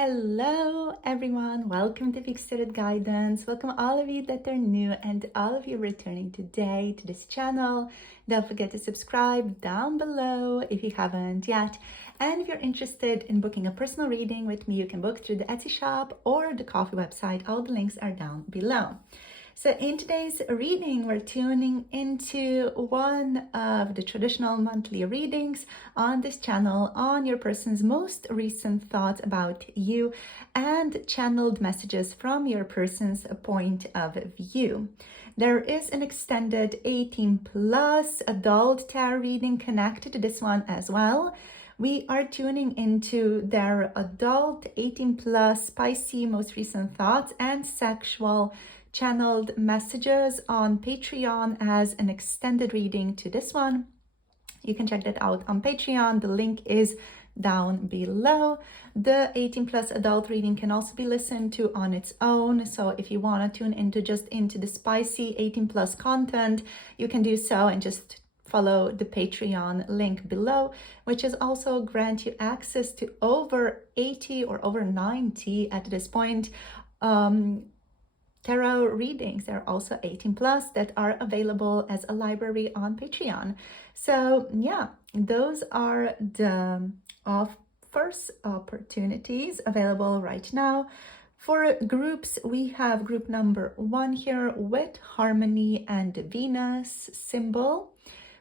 Hello everyone, welcome to Fixated Guidance. Welcome all of you that are new and all of you returning today to this channel. Don't forget to subscribe down below if you haven't yet. And if you're interested in booking a personal reading with me, you can book through the Etsy shop or the coffee website. All the links are down below. So in today's reading, we're tuning into one of the traditional monthly readings on this channel on your person's most recent thoughts about you and channeled messages from your person's point of view. There is an extended 18 plus adult tarot reading connected to this one as well. We are tuning into their adult 18 plus spicy most recent thoughts and sexual channeled messages on Patreon as an extended reading to this one. You can check that out on Patreon. The link is down below. The 18 plus adult reading can also be listened to on its own. So if you want to tune into the spicy 18 plus content, you can do so and just follow the Patreon link below, which is also grant you access to over 80 or over 90 at this point tarot readings. There are also 18 plus that are available as a library on Patreon. So yeah, those are the first opportunities available right now. For groups, we have group number 1 here with Harmony and Venus symbol.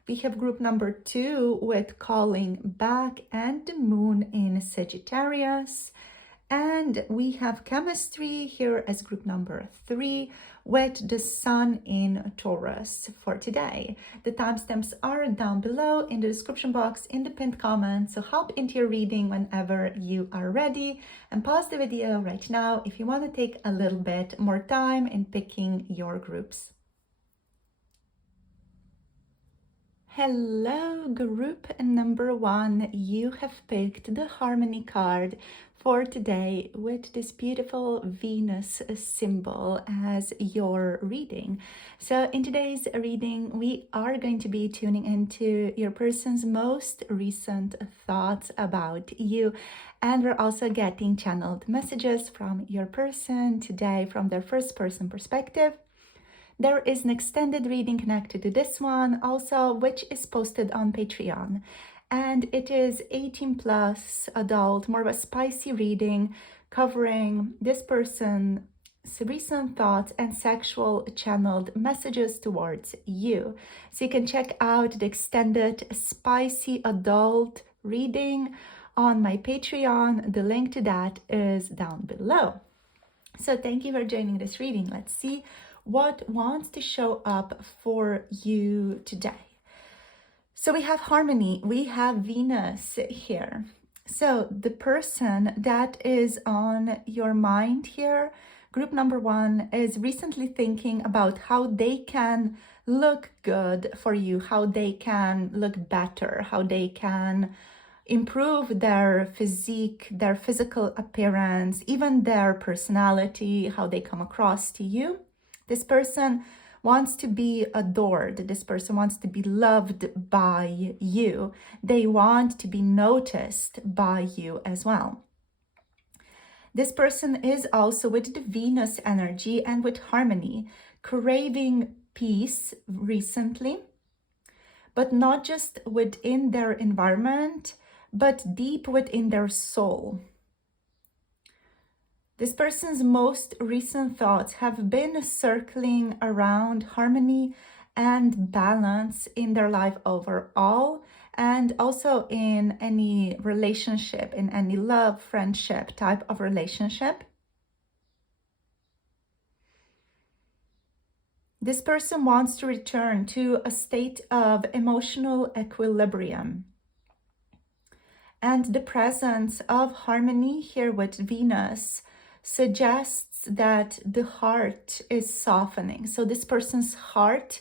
We have group number 2 with Calling Back and the Moon in Sagittarius. And we have Chemistry here as group number 3 with the Sun in Taurus for today. The timestamps are down below in the description box in the pinned comment, so hop into your reading whenever you are ready and pause the video right now if you want to take a little bit more time in picking your groups. Hello, group number 1. You have picked the Harmony card for today with this beautiful Venus symbol as your reading. So in today's reading, we are going to be tuning into your person's most recent thoughts about you. And we're also getting channeled messages from your person today from their first person perspective. There is an extended reading connected to this one also, which is posted on Patreon. And it is 18 plus adult, more of a spicy reading covering this person's recent thoughts and sexual channeled messages towards you. So you can check out the extended spicy adult reading on my Patreon. The link to that is down below. So thank you for joining this reading. Let's see what wants to show up for you today. So we have Harmony, we have Venus here. So the person that is on your mind here, group number 1, is recently thinking about how they can look good for you, how they can look better, how they can improve their physique, their physical appearance, even their personality, how they come across to you. This person wants to be adored. This person wants to be loved by you. They want to be noticed by you as well. This person is also with the Venus energy and with Harmony, craving peace recently, but not just within their environment, but deep within their soul. This person's most recent thoughts have been circling around harmony and balance in their life overall, and also in any relationship, in any love, friendship type of relationship. This person wants to return to a state of emotional equilibrium. And the presence of harmony here with Venus suggests that the heart is softening. So this person's heart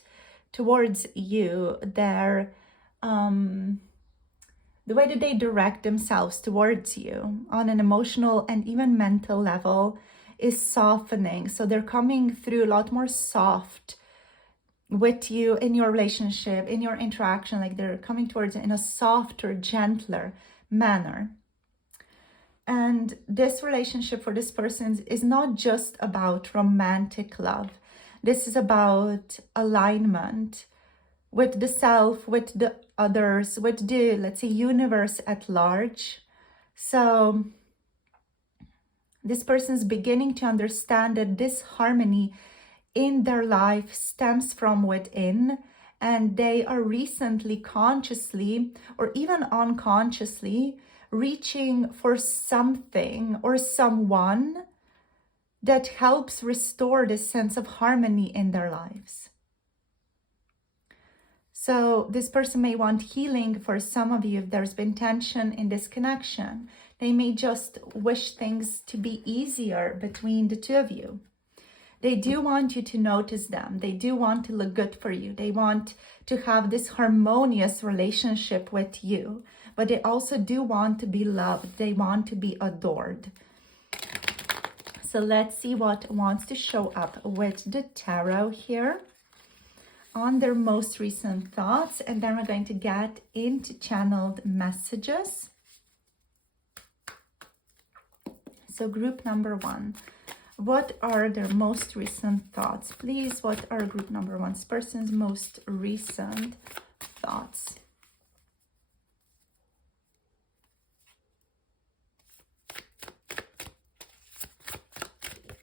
towards you, the way that they direct themselves towards you on an emotional and even mental level is softening. So they're coming through a lot more soft with you in your relationship, in your interaction, like they're coming towards it in a softer, gentler manner. And this relationship for this person is not just about romantic love. This is about alignment with the self, with the others, with the, let's say, universe at large. So this person is beginning to understand that this harmony in their life stems from within, and they are recently consciously or even unconsciously reaching for something or someone that helps restore this sense of harmony in their lives. So this person may want healing for some of you if there's been tension in this connection. They may just wish things to be easier between the two of you. They do want you to notice them. They do want to look good for you. They want to have this harmonious relationship with you. But they also do want to be loved. They want to be adored. So let's see what wants to show up with the tarot here on their most recent thoughts. And then we're going to get into channeled messages. So group number 1. What are their most recent thoughts? Please, what are group number 1's person's most recent thoughts?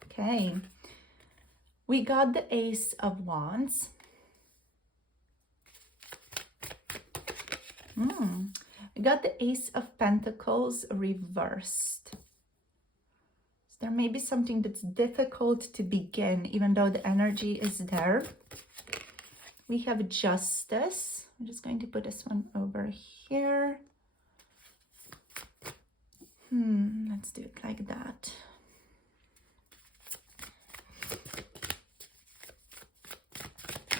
Okay, we got the Ace of Wands. We got the Ace of Pentacles reversed. There may be something that's difficult to begin, even though the energy is there. We have Justice. I'm just going to put this one over here. Let's do it like that.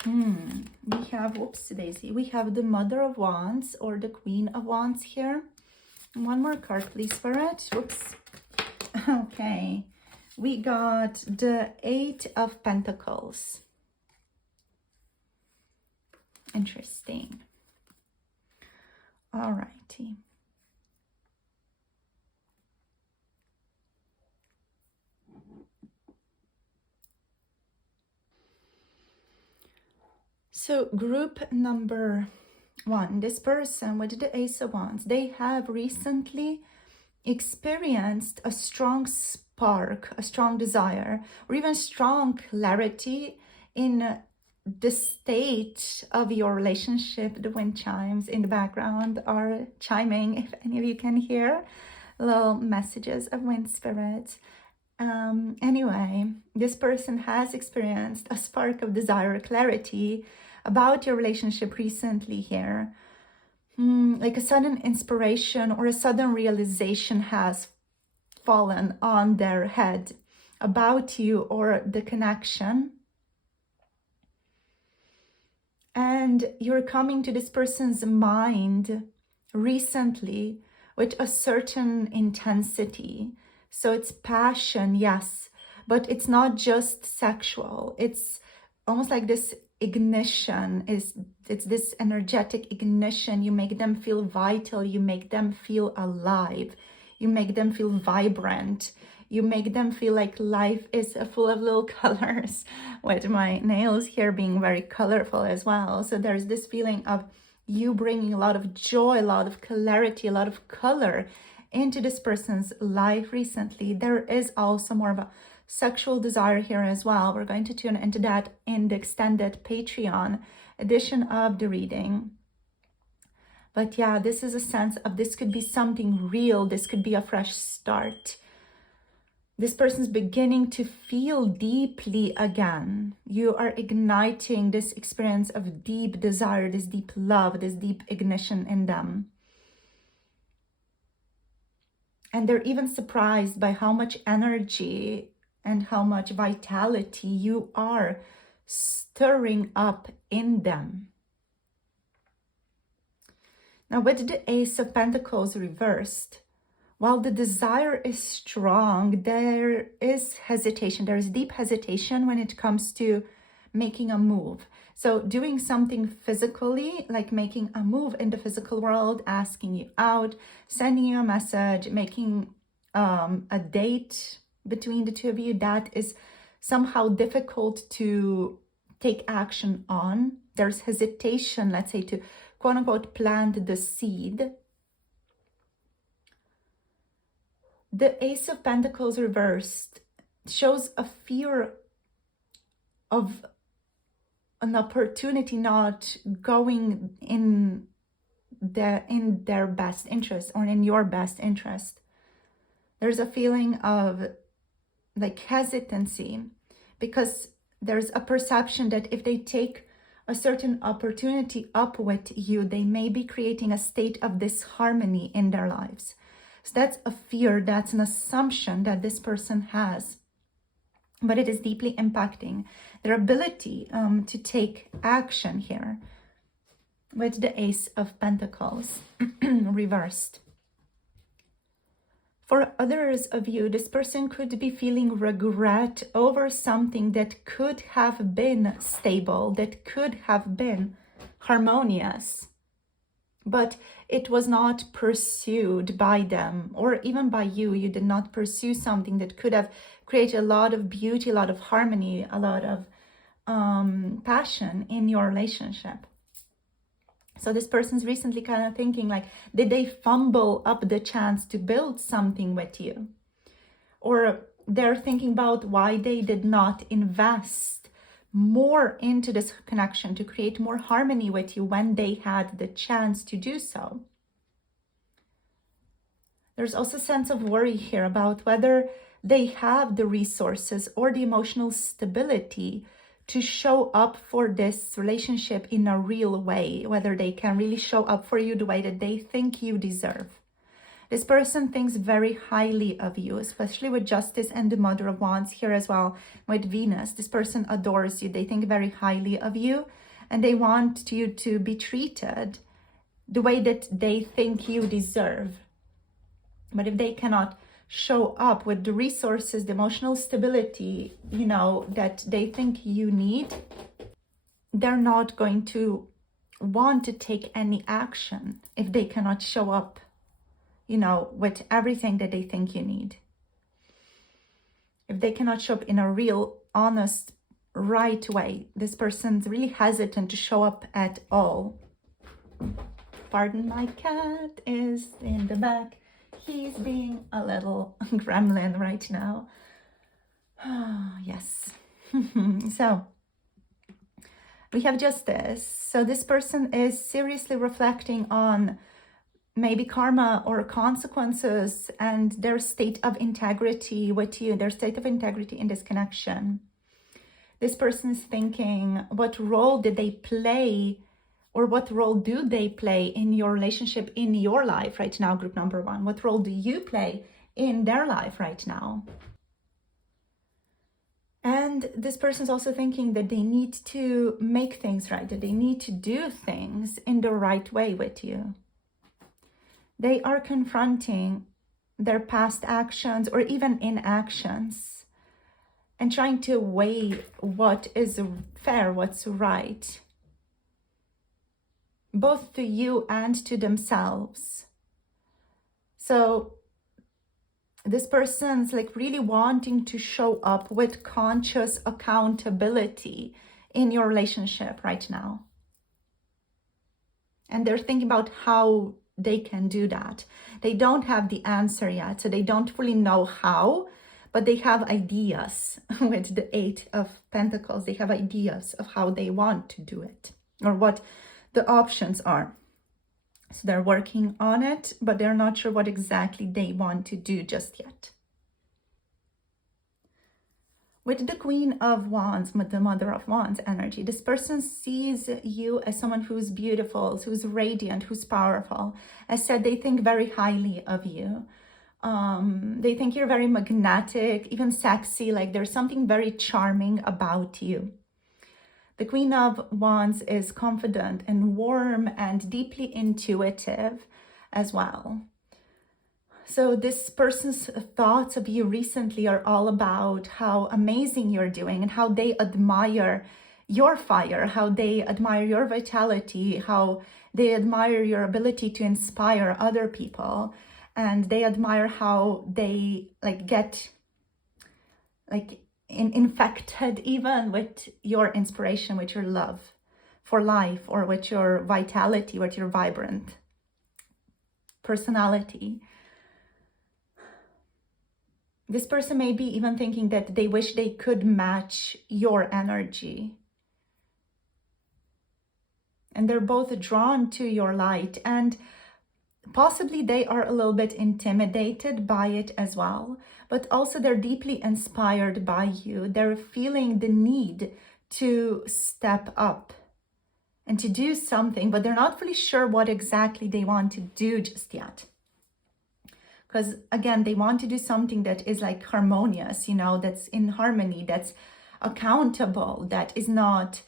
We have, whoopsie daisy, we have the Mother of Wands or the Queen of Wands here. One more card, please, for it. Whoops. Okay, we got the 8 of Pentacles. Interesting. All righty. So group number 1, this person with the Ace of Wands, they have recently experienced a strong spark, a strong desire, or even strong clarity in the state of your relationship. The wind chimes in the background are chiming, if any of you can hear little messages of wind spirits. Anyway, this person has experienced a spark of desire, clarity about your relationship recently here. Like a sudden inspiration or a sudden realization has fallen on their head about you or the connection. And you're coming to this person's mind recently with a certain intensity. So it's passion, yes, but it's not just sexual. It's almost like this ignition, it's this energetic ignition. You make them feel vital, you make them feel alive, you make them feel vibrant, you make them feel like life is full of little colors, with my nails here being very colorful as well. So there's this feeling of you bringing a lot of joy, a lot of clarity, a lot of color into this person's life recently. There is also more of a sexual desire here as well. We're going to tune into that in the extended Patreon edition of the reading. But yeah, this is a sense of this could be something real. This could be a fresh start. This person's beginning to feel deeply again. You are igniting this experience of deep desire, this deep love, this deep ignition in them. And they're even surprised by how much energy and how much vitality you are stirring up in them. Now, with the Ace of Pentacles reversed, while the desire is strong, there is hesitation. There is deep hesitation when it comes to making a move. So doing something physically, like making a move in the physical world, asking you out, sending you a message, making a date between the two of you that is somehow difficult to take action on. There's hesitation, let's say, to quote unquote plant the seed. The Ace of Pentacles reversed shows a fear of an opportunity not going in their best interest or in your best interest. There's a feeling of like hesitancy because there's a perception that if they take a certain opportunity up with you, they may be creating a state of disharmony in their lives. So that's a fear, that's an assumption that this person has, but it is deeply impacting their ability to take action here with the Ace of Pentacles reversed. For others of you, this person could be feeling regret over something that could have been stable, that could have been harmonious, but it was not pursued by them or even by you. You did not pursue something that could have created a lot of beauty, a lot of harmony, a lot of passion in your relationship. So this person's recently kind of thinking like, did they fumble up the chance to build something with you? Or they're thinking about why they did not invest more into this connection to create more harmony with you when they had the chance to do so. There's also a sense of worry here about whether they have the resources or the emotional stability to show up for this relationship in a real way, whether they can really show up for you the way that they think you deserve. This person thinks very highly of you, especially with Justice and the Mother of Wands here as well with Venus. This person adores you. They think very highly of you and they want you to be treated the way that they think you deserve. But if they cannot show up with the resources, the emotional stability, that they think you need, they're not going to want to take any action if they cannot show up, with everything that they think you need. If they cannot show up in a real, honest, right way, this person's really hesitant to show up at all. Pardon, my cat is in the back. He's being a little gremlin right now. Yes. So we have Justice. So this person is seriously reflecting on maybe karma or consequences and their state of integrity with you, their state of integrity in this connection. This person is thinking, what role did they play, or what role do they play in your relationship, in your life right now, group number one? What role do you play in their life right now? And this person's also thinking that they need to make things right, that they need to do things in the right way with you. They are confronting their past actions or even inactions and trying to weigh what is fair, what's right, both to you and to themselves. So this person's like really wanting to show up with conscious accountability in your relationship right now. And they're thinking about how they can do that. They don't have the answer yet, so they don't really know how, but they have ideas. With the Eight of Pentacles, they have ideas of how they want to do it or what the options are. So they're working on it, but they're not sure what exactly they want to do just yet. With the Queen of Wands, with the Mother of Wands energy, this person sees you as someone who's beautiful, who's radiant, who's powerful. As said, they think very highly of you. They think you're very magnetic, even sexy, like there's something very charming about you. The Queen of Wands is confident and warm and deeply intuitive as well. So this person's thoughts of you recently are all about how amazing you're doing and how they admire your fire, how they admire your vitality, how they admire your ability to inspire other people. and they admire how they like get like infected even with your inspiration, with your love for life, or with your vitality, with your vibrant personality. This person may be even thinking that they wish they could match your energy. And they're both drawn to your light, and possibly they are a little bit intimidated by it as well, but also they're deeply inspired by you. They're feeling the need to step up and to do something, but they're not really sure what exactly they want to do just yet. Because again, they want to do something that is like harmonious, you know, that's in harmony, that's accountable, that is not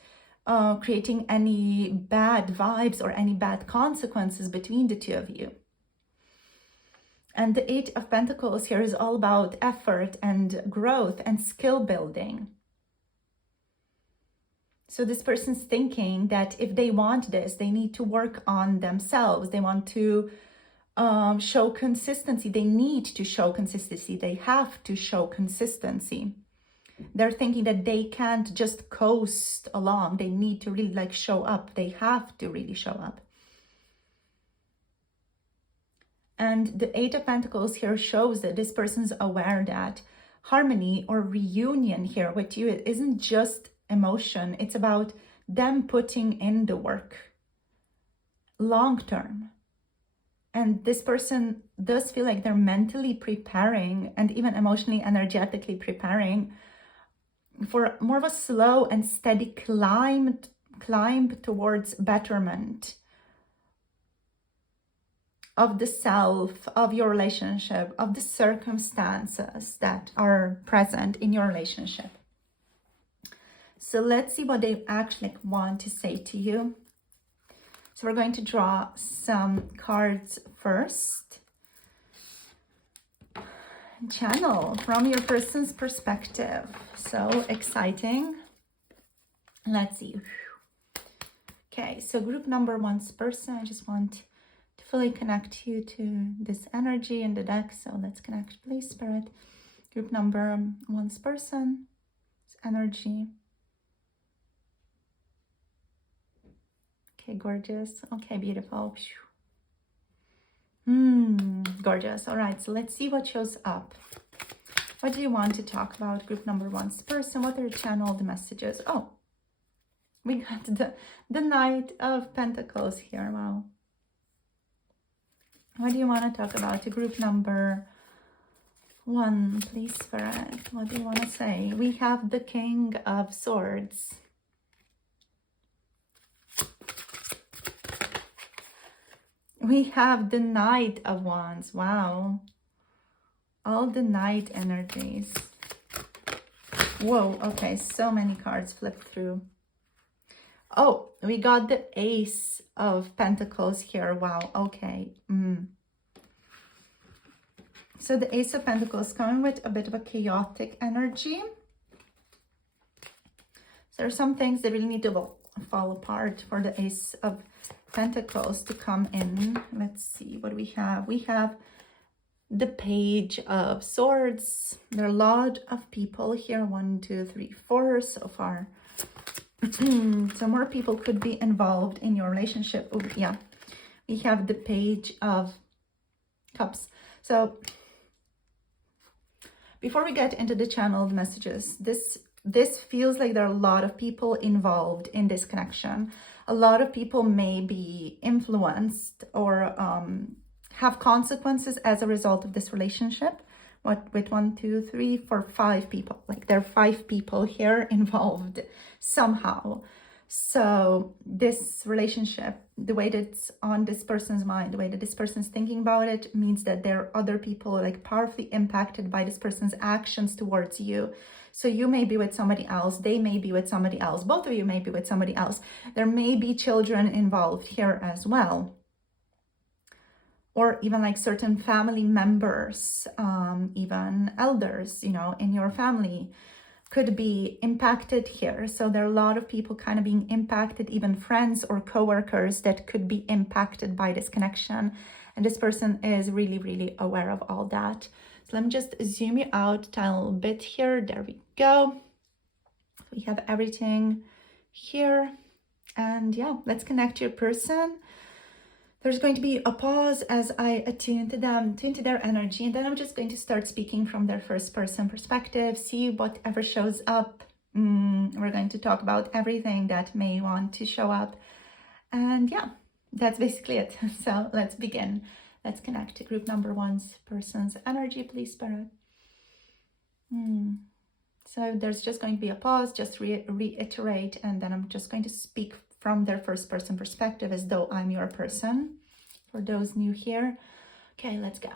creating any bad vibes or any bad consequences between the two of you. And the Eight of Pentacles here is all about effort and growth and skill building. So this person's thinking that if they want this, they need to work on themselves. They want to show consistency. They need to show consistency. They have to show consistency. They're thinking that they can't just coast along. They need to really like show up. They have to really show up. And the Eight of Pentacles here shows that this person's aware that harmony or reunion here with you isn't just emotion. It's about them putting in the work long term. And this person does feel like they're mentally preparing and even emotionally, energetically preparing for more of a slow and steady climb towards betterment of the self, of your relationship, of the circumstances that are present in your relationship. So let's see what they actually want to say to you. So we're going to draw some cards first. Channel from your person's perspective. So exciting. Let's see. Okay, so group number one's person. I just want to fully connect you to this energy in the deck. So let's connect, please, Spirit. Group number one's person. It's energy. Okay, gorgeous. Okay, beautiful. Gorgeous. All right, so let's see what shows up. What do you want to talk about, group number one's person? What are channeled messages? Oh, we got the Knight of Pentacles here. Wow. What do you want to talk about to group number one, please, Spirit? What do you want to say? We have the King of Swords. We have the Knight of Wands. Wow. All the Knight energies. Whoa. Okay. So many cards flipped through. Oh, we got the Ace of Pentacles here. Wow. Okay. So the Ace of Pentacles coming with a bit of a chaotic energy. So there are some things that really need to fall apart for the Ace of Pentacles to come in. Let's see what we have. We have the Page of Swords. There are a lot of people here. 1, 2, 3, 4 so far. So more people could be involved in your relationship. Oh, yeah. We have the Page of Cups. So before we get into the channeled messages, this feels like there are a lot of people involved in this connection. A lot of people may be influenced or have consequences as a result of this relationship. What, with 1, 2, 3, 4, 5 people. Like there are 5 people here involved somehow. So this relationship, the way that's on this person's mind, the way that this person's thinking about it, means that there are other people like powerfully impacted by this person's actions towards you. So you may be with somebody else, they may be with somebody else, both of you may be with somebody else. There may be children involved here as well. Or even like certain family members, even elders, you know, in your family could be impacted here. So there are a lot of people kind of being impacted, even friends or coworkers that could be impacted by this connection. And this person is really, really aware of all that. So let me just zoom you out a tiny bit here. There we go. We have everything here. And yeah, let's connect to your person. There's going to be a pause as I attune to them, tune to their energy, and then I'm just going to start speaking from their first person perspective, see whatever shows up. We're going to talk about everything that may want to show up. And yeah, that's basically it. So let's begin. Let's connect to group number one's person's energy, please, Spirit. So there's just going to be a pause, just reiterate, and then I'm just going to speak from their first person perspective as though I'm your person. For those new here. Okay, let's go.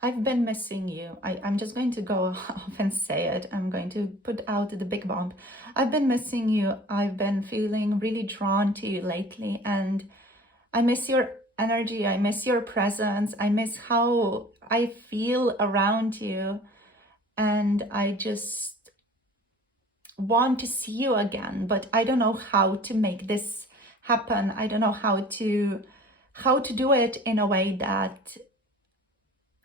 I've been missing you. I'm just going to go off and say it. I'm going to put out the big bomb. I've been missing you. I've been feeling really drawn to you lately, and I miss your energy. I miss your presence. I miss how I feel around you. And I just want to see you again, but I don't know how to make this happen. I don't know how to do it in a way that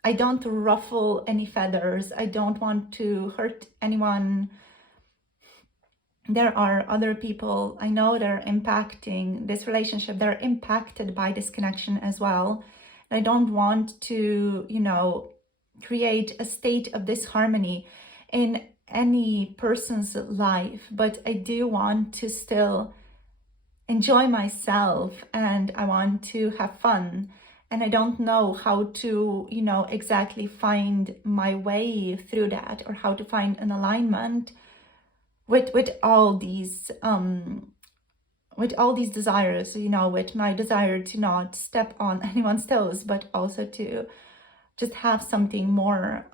I don't ruffle any feathers. I don't want to hurt anyone. There are other people I know they're impacting this relationship. They're impacted by this connection as well. I don't want to, create a state of disharmony in any person's life, but I do want to still enjoy myself and I want to have fun. And I don't know how to, exactly find my way through that, or how to find an alignment with all these desires, with my desire to not step on anyone's toes, but also to just have something more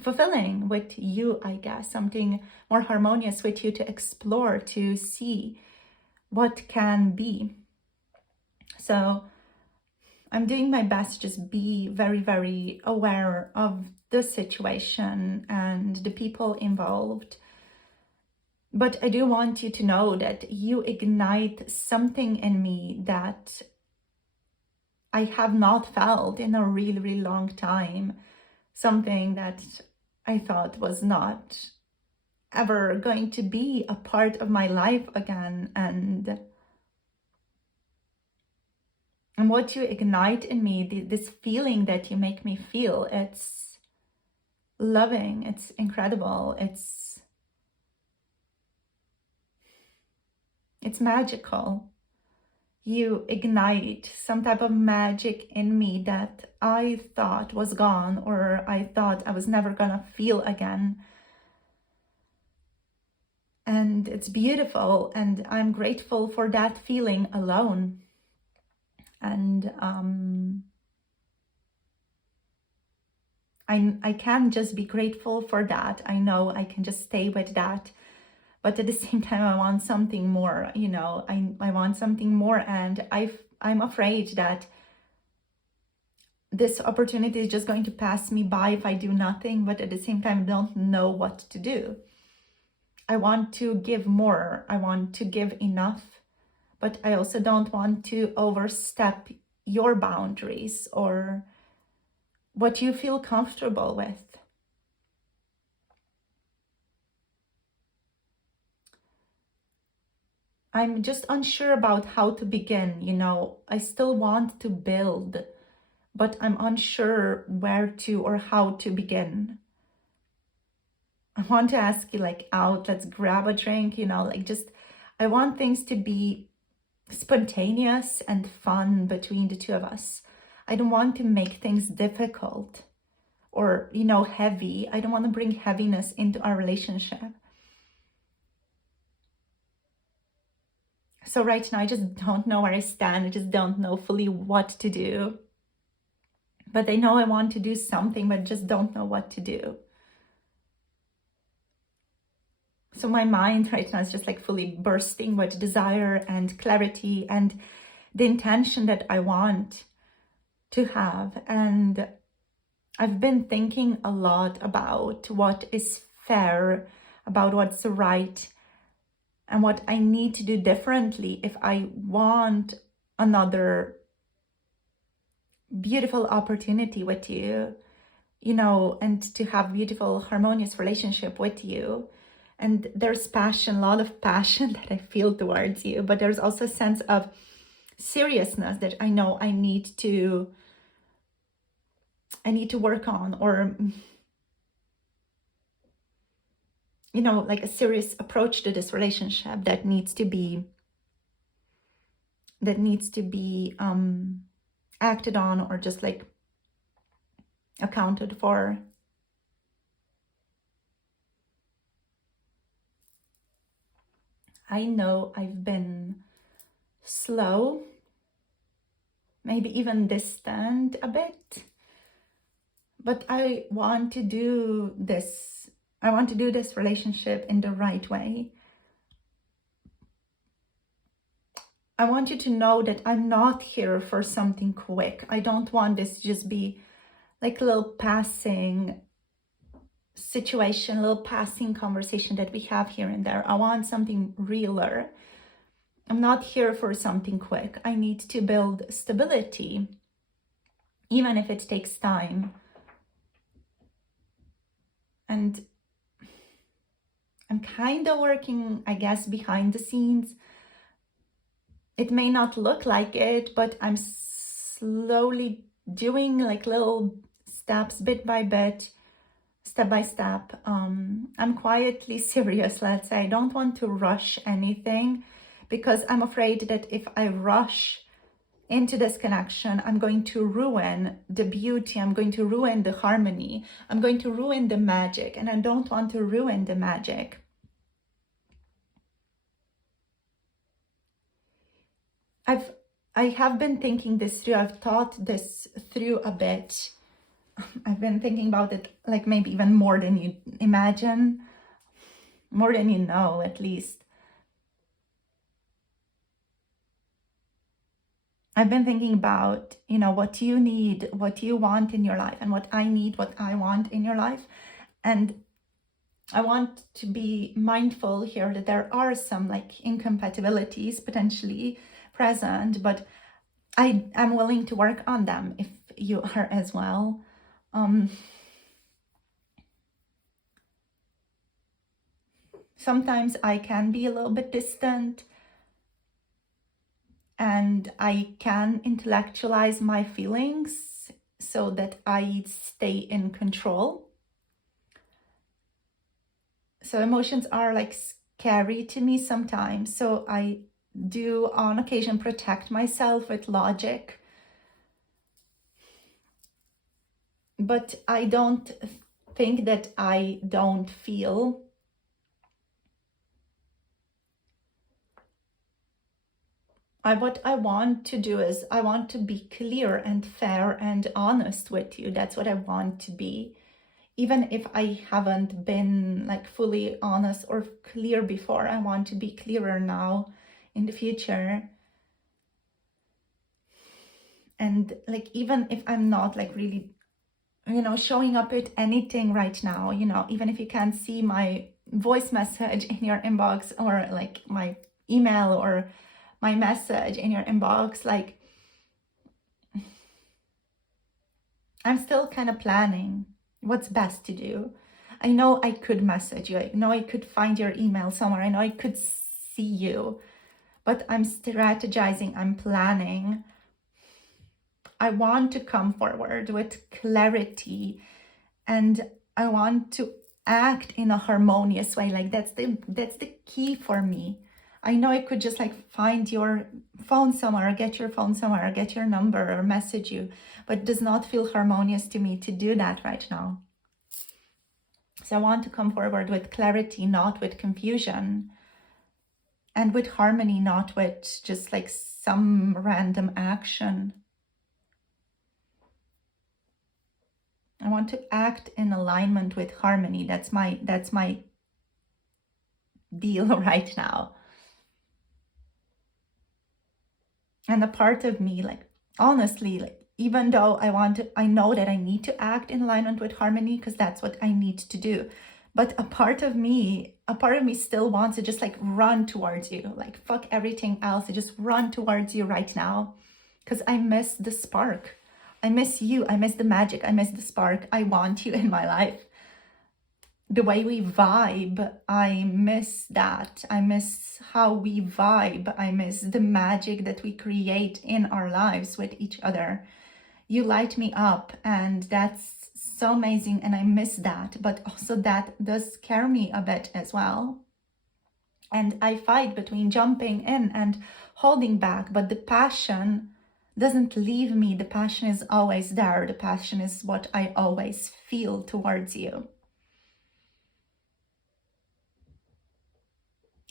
fulfilling with you, I guess, something more harmonious with you to explore, to see what can be. So I'm doing my best to just be very, very aware of the situation and the people involved. But I do want you to know that you ignite something in me that I have not felt in a really, really long time. Something that I thought was not ever going to be a part of my life again. And what you ignite in me, this feeling that you make me feel, it's loving, it's incredible, it's magical. You ignite some type of magic in me that I thought was gone, or I thought I was never gonna feel again. And it's beautiful, and I'm grateful for that feeling alone. And I can just be grateful for that. I know I can just stay with that. But at the same time, I want something more, I want something more. And I'm afraid that this opportunity is just going to pass me by if I do nothing. But at the same time, I don't know what to do. I want to give more. I want to give enough. But I also don't want to overstep your boundaries or what you feel comfortable with. I'm just unsure about how to begin, I still want to build, but I'm unsure where to or how to begin. I want to ask you out, let's grab a drink, I want things to be spontaneous and fun between the two of us. I don't want to make things difficult or, heavy. I don't want to bring heaviness into our relationship. So right now, I just don't know where I stand. I just don't know fully what to do. But I know I want to do something, but just don't know what to do. So my mind right now is just fully bursting with desire and clarity and the intention that I want to have. And I've been thinking a lot about what is fair, about what's right, and what I need to do differently if I want another beautiful opportunity with you, and to have beautiful, harmonious relationship with you. And there's passion, a lot of passion that I feel towards you, but there's also a sense of seriousness that I know I need to work on, or like a serious approach to this relationship that needs to be acted on, or just like accounted for. I know I've been slow, maybe even distant a bit, but I want to do this. I want to do this relationship in the right way. I want you to know that I'm not here for something quick. I don't want this to just be like a little passing situation, a little passing conversation that we have here and there. I want something realer. I'm not here for something quick. I need to build stability, even if it takes time. And I'm kind of working, I guess, behind the scenes. It may not look like it, but I'm slowly doing like little steps, bit by bit, step by step. I'm quietly serious, let's say. I don't want to rush anything, because I'm afraid that if I rush into this connection, I'm going to ruin the beauty, I'm going to ruin the harmony, I'm going to ruin the magic, and I don't want to ruin the magic. I have been thinking this through. I've thought this through a bit. I've been thinking about it like maybe even more than you imagine, more than you know, at least. I've been thinking about, what you need, what you want in your life, and what I need, what I want in your life. And I want to be mindful here that there are some like incompatibilities potentially present, but I am willing to work on them if you are as well. Sometimes I can be a little bit distant, and I can intellectualize my feelings so that I stay in control. So emotions are like scary to me sometimes. So I do on occasion protect myself with logic. But I don't think that I don't feel. What I want to do is I want to be clear and fair and honest with you. That's what I want to be. Even if I haven't been like fully honest or clear before, I want to be clearer now in the future. And like, even if I'm not like really, showing up with anything right now, even if you can't see my voice message in your inbox, or like my email or my message in your inbox, like I'm still kind of planning what's best to do. I know I could message you. I know I could find your email somewhere. I know I could see you, but I'm strategizing, I'm planning. I want to come forward with clarity, and I want to act in a harmonious way. Like that's the key for me. I know I could just like find your phone somewhere, or get your phone somewhere, or get your number, or message you, but it does not feel harmonious to me to do that right now. So I want to come forward with clarity, not with confusion, and with harmony, not with just like some random action. I want to act in alignment with harmony. That's my deal right now. And a part of me, like, honestly, like, even though I know that I need to act in alignment with harmony, because that's what I need to do. But a part of me still wants to just like run towards you, like fuck everything else, and just run towards you right now. Because I miss the spark. I miss you. I miss the magic. I miss the spark. I want you in my life. The way we vibe, I miss that. I miss how we vibe. I miss the magic that we create in our lives with each other. You light me up, and that's so amazing, and I miss that. But also that does scare me a bit as well. And I fight between jumping in and holding back, but the passion doesn't leave me. The passion is always there. The passion is what I always feel towards you.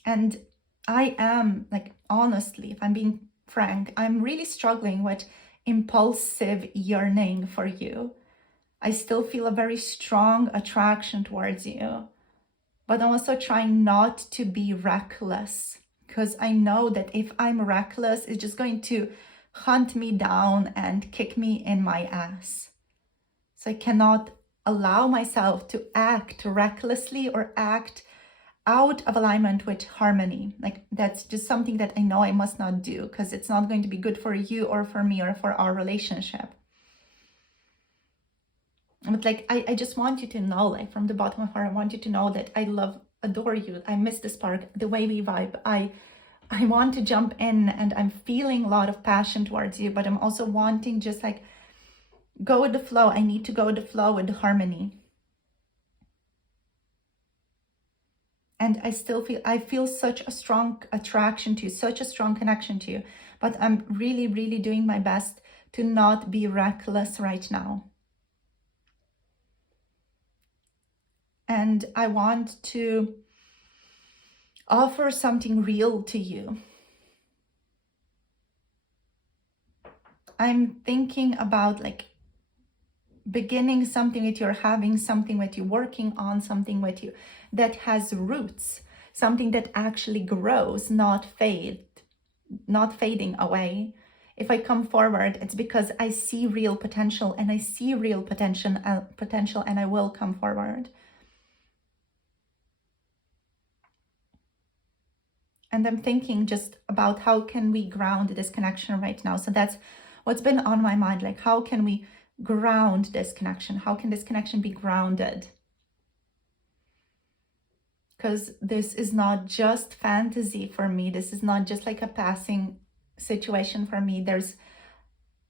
And I am, like, honestly, if I'm being frank, I'm really struggling with impulsive yearning for you. I still feel a very strong attraction towards you, but I'm also trying not to be reckless, because I know that if I'm reckless, it's just going to hunt me down and kick me in my ass. So I cannot allow myself to act recklessly or act out of alignment with harmony. Like, that's just something that I know I must not do, because it's not going to be good for you or for me or for our relationship. But like, I just want you to know, like, from the bottom of my heart, I want you to know that I love, adore you. I miss the spark, the way we vibe. I want to jump in, and I'm feeling a lot of passion towards you, but I'm also wanting just like go with the flow. I need to go with the flow, with the harmony. And I feel such a strong attraction to you, such a strong connection to you. But I'm really, really doing my best to not be reckless right now. And I want to offer something real to you. I'm thinking about like beginning something with you, or having something with you, working on something with you that has roots, something that actually grows, not fading away. If I come forward, it's because I see real potential, and I see real potential, and I will come forward. And I'm thinking just about how can we ground this connection right now. So that's what's been on my mind. Like, how can we ground this connection? How can this connection be grounded? Because this is not just fantasy for me. This is not just like a passing situation for me. There's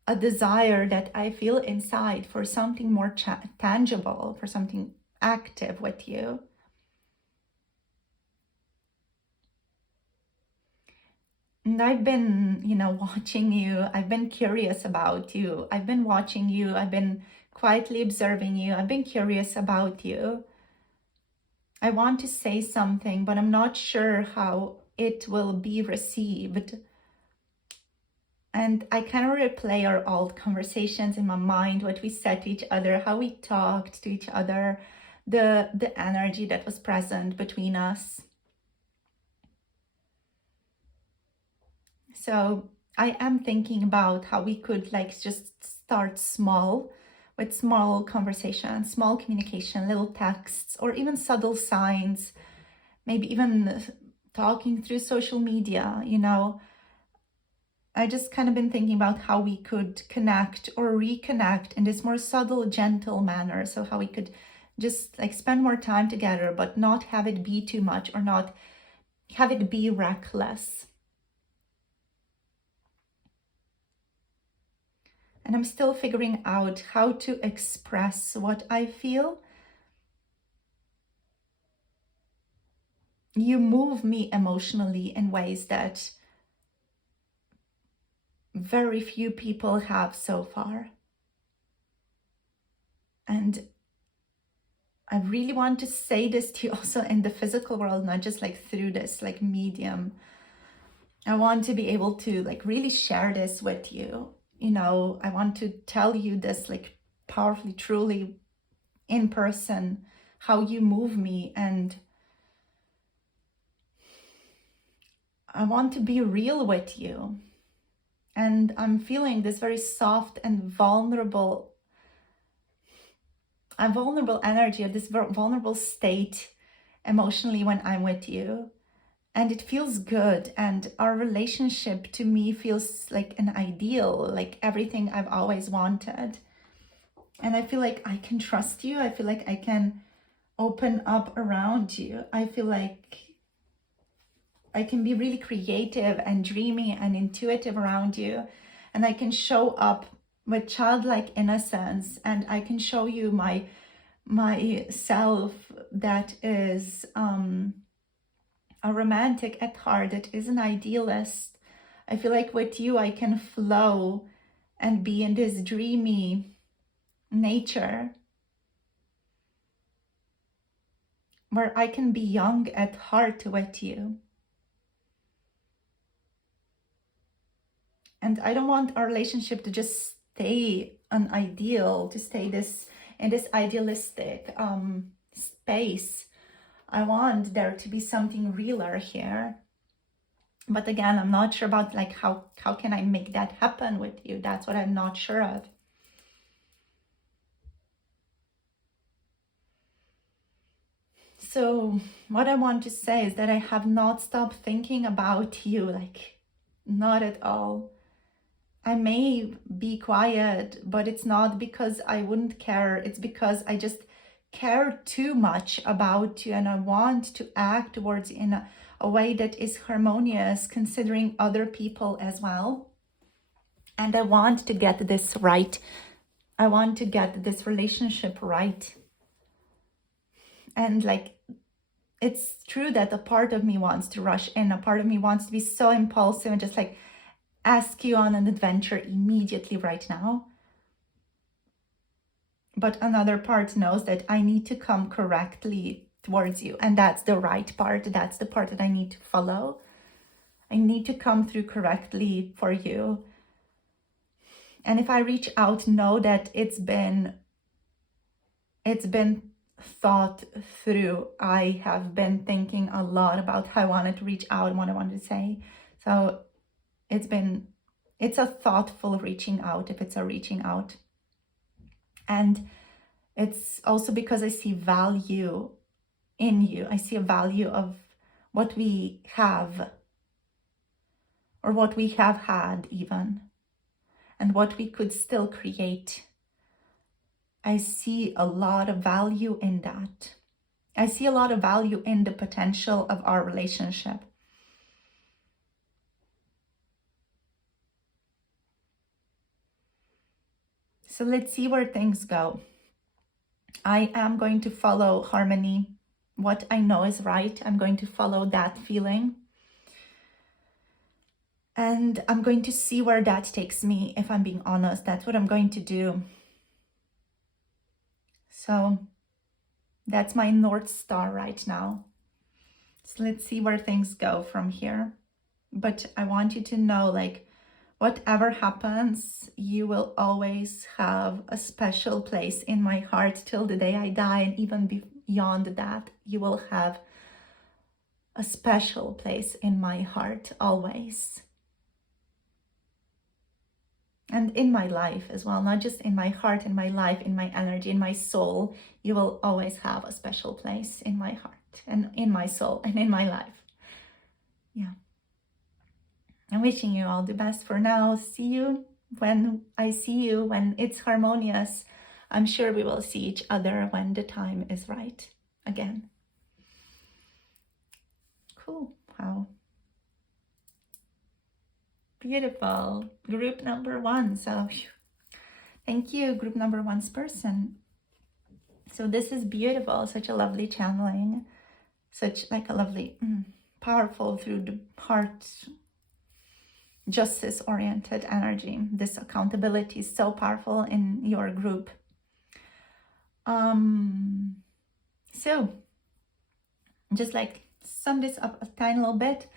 a desire that I feel inside for something more tangible, for something active with you. And I've been, watching you. I've been curious about you. I've been watching you. I've been quietly observing you. I've been curious about you. I want to say something, but I'm not sure how it will be received. And I kind of replay our old conversations in my mind, what we said to each other, how we talked to each other, the energy that was present between us. So I am thinking about how we could like just start small, with small conversations, small communication, little texts, or even subtle signs, maybe even talking through social media, I just kind of been thinking about how we could connect or reconnect in this more subtle, gentle manner. So how we could just like spend more time together, but not have it be too much, or not have it be reckless. And I'm still figuring out how to express what I feel. You move me emotionally in ways that very few people have so far. And I really want to say this to you also in the physical world, not just like through this like medium. I want to be able to like really share this with you. I want to tell you this like powerfully, truly in person, how you move me. And I want to be real with you. And I'm feeling this very soft and vulnerable a vulnerable energy, or this vulnerable state emotionally when I'm with you. And it feels good. And our relationship to me feels like an ideal, like everything I've always wanted. And I feel like I can trust you. I feel like I can open up around you. I feel like I can be really creative and dreamy and intuitive around you. And I can show up with childlike innocence, and I can show you myself that is a romantic at heart, that is an idealist. I feel like with you I can flow and be in this dreamy nature where I can be young at heart with you. And I don't want our relationship to just stay an ideal, to stay in this idealistic space. I want there to be something realer here. But again, I'm not sure about like how can I make that happen with you? That's what I'm not sure of. So what I want to say is that I have not stopped thinking about you, like not at all. I may be quiet, but it's not because I wouldn't care. It's because I just care too much about you, and I want to act towards you in a way that is harmonious, considering other people as well. And I want to get this right. I want to get this relationship right. And like, it's true that a part of me wants to rush in, a part of me wants to be so impulsive and just like ask you on an adventure immediately right now. But another part knows that I need to come correctly towards you. And that's the right part. That's the part that I need to follow. I need to come through correctly for you. And if I reach out, know that it's been thought through. I have been thinking a lot about how I wanted to reach out and what I wanted to say. So it's a thoughtful reaching out, if it's a reaching out. And it's also because I see value in you. I see a value of what we have, or what we have had even, and what we could still create. I see a lot of value in that. I see a lot of value in the potential of our relationship. So let's see where things go. I am going to follow harmony. What I know is right. I'm going to follow that feeling. And I'm going to see where that takes me, if I'm being honest. That's what I'm going to do. So that's my North Star right now. So let's see where things go from here. But I want you to know, like, whatever happens, you will always have a special place in my heart till the day I die. And even beyond that, you will have a special place in my heart always. And in my life as well, not just in my heart, in my life, in my energy, in my soul. You will always have a special place in my heart and in my soul and in my life. Yeah. I'm wishing you all the best for now. See you when I see you, when it's harmonious. I'm sure we will see each other when the time is right again. Cool. Wow. Beautiful. Group number 1. So thank you, group number 1's person. So this is beautiful. Such a lovely channeling. Such like a lovely, powerful through the heart, justice-oriented energy. This accountability is so powerful in your group. So just like sum this up a tiny little bit.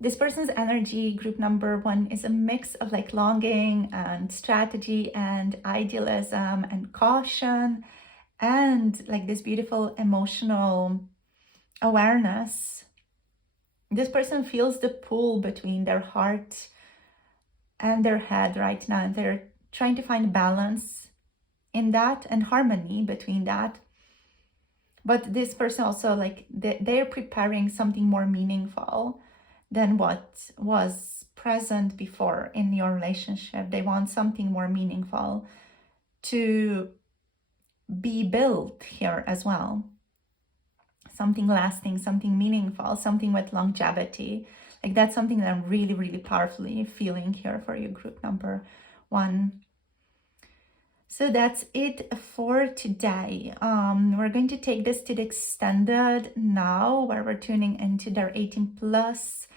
This person's energy, group number 1, is a mix of like longing and strategy and idealism and caution and like this beautiful emotional awareness. This person feels the pull between their heart and their head right now. They're trying to find balance in that and harmony between that. But this person also, like, they're preparing something more meaningful than what was present before in your relationship. They want something more meaningful to be built here as well. Something lasting, something meaningful, something with longevity. Like, that's something that I'm really, really powerfully feeling here for you, group number 1. So that's it for today. We're going to take this to the extended now, where we're tuning into their 18 plus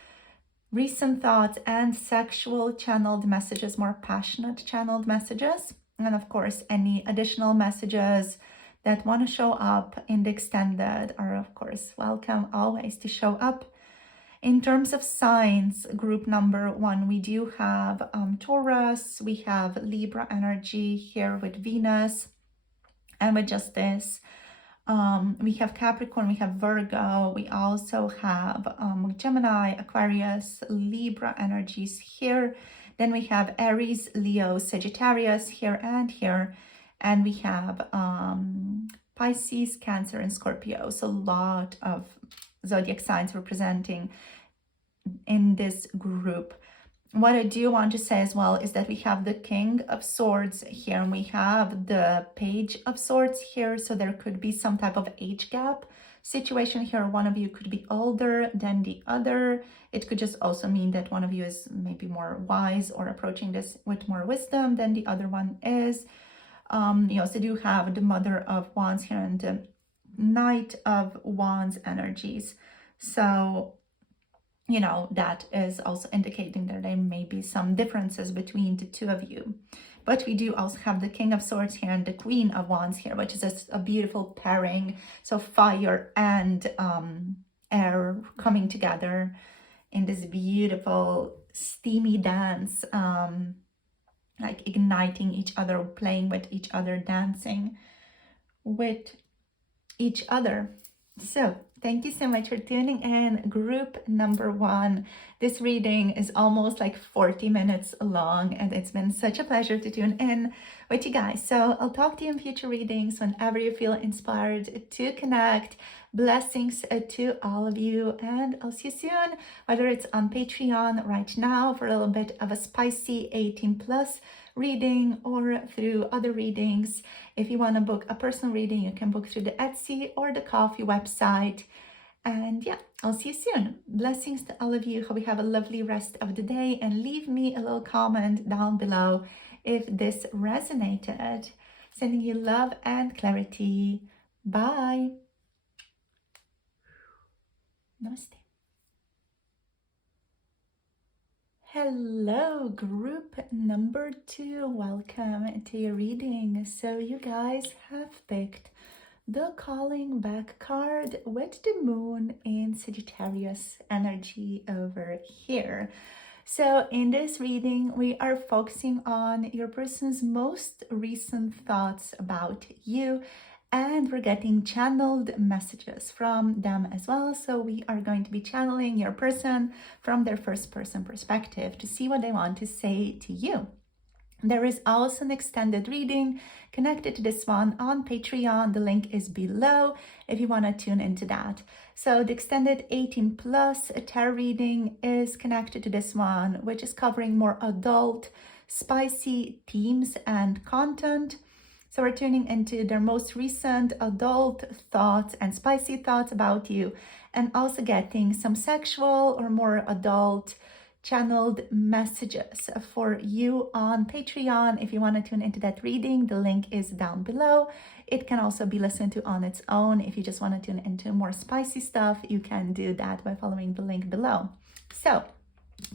recent thoughts and sexual channeled messages, more passionate channeled messages. And of course, any additional messages that want to show up in the extended are of course welcome always to show up. In terms of signs, group number 1, we do have Taurus, we have Libra energy here with Venus and with Justice. We have Capricorn, we have Virgo, we also have Gemini, Aquarius, Libra energies here. Then we have Aries, Leo, Sagittarius here and here. And we have Pisces, Cancer, and Scorpio. So a lot of zodiac signs representing in this group. What I do want to say as well is that we have the King of Swords here, and we have the Page of Swords here. So there could be some type of age gap situation here. One of you could be older than the other. It could just also mean that one of you is maybe more wise or approaching this with more wisdom than the other one is. You also do have the Mother of Wands here and the Knight of Wands energies. So, you know, that is also indicating that there may be some differences between the two of you. But we do also have the King of Swords here and the Queen of Wands here, which is a beautiful pairing. So fire and air coming together in this beautiful steamy dance, like igniting each other, playing with each other, dancing with each other. So thank you so much for tuning in, group number 1. This reading is almost like 40 minutes long, and it's been such a pleasure to tune in with you guys. So I'll talk to you in future readings whenever you feel inspired to connect. Blessings to all of you, and I'll see you soon, whether it's on Patreon right now for a little bit of a spicy 18 plus reading or through other readings. If you want to book a personal reading, you can book through the Etsy or the Coffee website. And yeah, I'll see you soon. Blessings to all of you. Hope you have a lovely rest of the day, and leave me a little comment down below if this resonated. Sending you love and clarity. Bye. Namaste. Hello, group number 2. Welcome to your reading. So you guys have picked the Calling Back card with the Moon in Sagittarius energy over here. So in this reading, we are focusing on your person's most recent thoughts about you, and we're getting channeled messages from them as well. So we are going to be channeling your person from their first person perspective to see what they want to say to you. There is also an extended reading connected to this one on Patreon. The link is below if you want to tune into that. So the extended 18 plus tarot reading is connected to this one, which is covering more adult, spicy themes and content. So we're tuning into their most recent adult thoughts and spicy thoughts about you, and also getting some sexual or more adult channeled messages for you on Patreon. If you want to tune into that reading, the link is down below. It can also be listened to on its own. If you just want to tune into more spicy stuff, you can do that by following the link below. So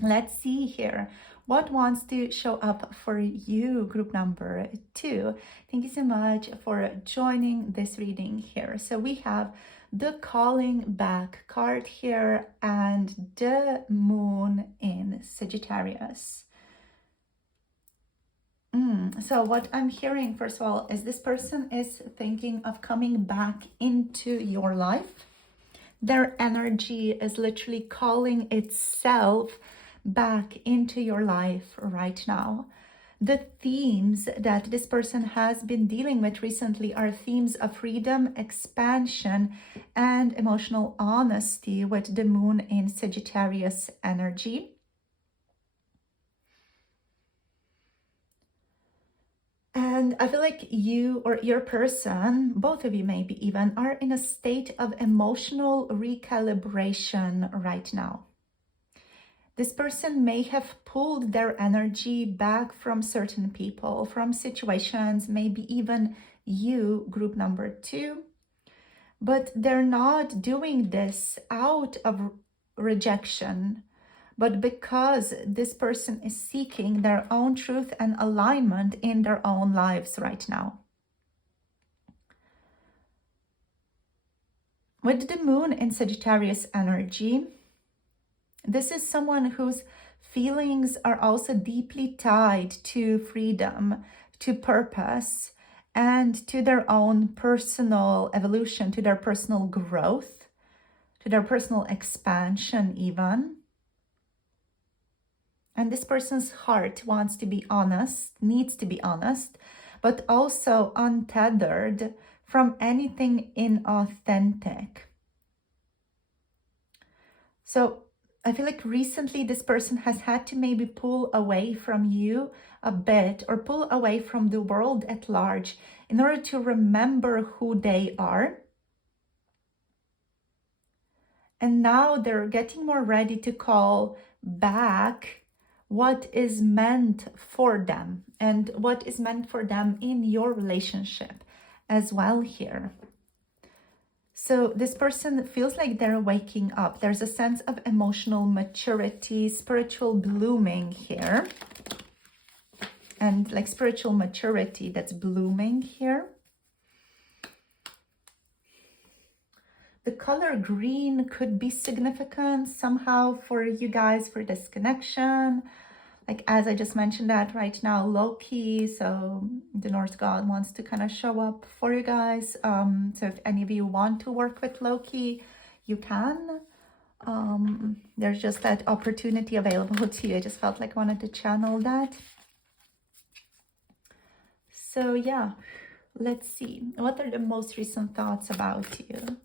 let's see here. What wants to show up for you, group number 2? Thank you so much for joining this reading here. So we have the Calling Back card here and the Moon in Sagittarius. So what I'm hearing, first of all, is this person is thinking of coming back into your life. Their energy is literally calling itself back into your life right now. The themes that this person has been dealing with recently are themes of freedom, expansion, and emotional honesty with the moon in Sagittarius energy. And I feel like you or your person, both of you maybe even, are in a state of emotional recalibration right now. This person may have pulled their energy back from certain people, from situations, maybe even you, group number 2. But they're not doing this out of rejection, but because this person is seeking their own truth and alignment in their own lives right now. With the moon in Sagittarius energy, this is someone whose feelings are also deeply tied to freedom, to purpose, and to their own personal evolution, to their personal growth, to their personal expansion even. And this person's heart wants to be honest, needs to be honest, but also untethered from anything inauthentic. So I feel like recently this person has had to maybe pull away from you a bit, or pull away from the world at large in order to remember who they are. And now they're getting more ready to call back what is meant for them and what is meant for them in your relationship as well here. So this person feels like they're waking up. There's a sense of emotional maturity, spiritual blooming here. And like spiritual maturity that's blooming here. The color green could be significant somehow for you guys for this connection. Like as I just mentioned that right now, Loki, so the Norse god wants to kind of show up for you guys. So if any of you want to work with Loki, you can. There's just that opportunity available to you. I just felt like I wanted to channel that. So yeah, let's see. What are the most recent thoughts about you?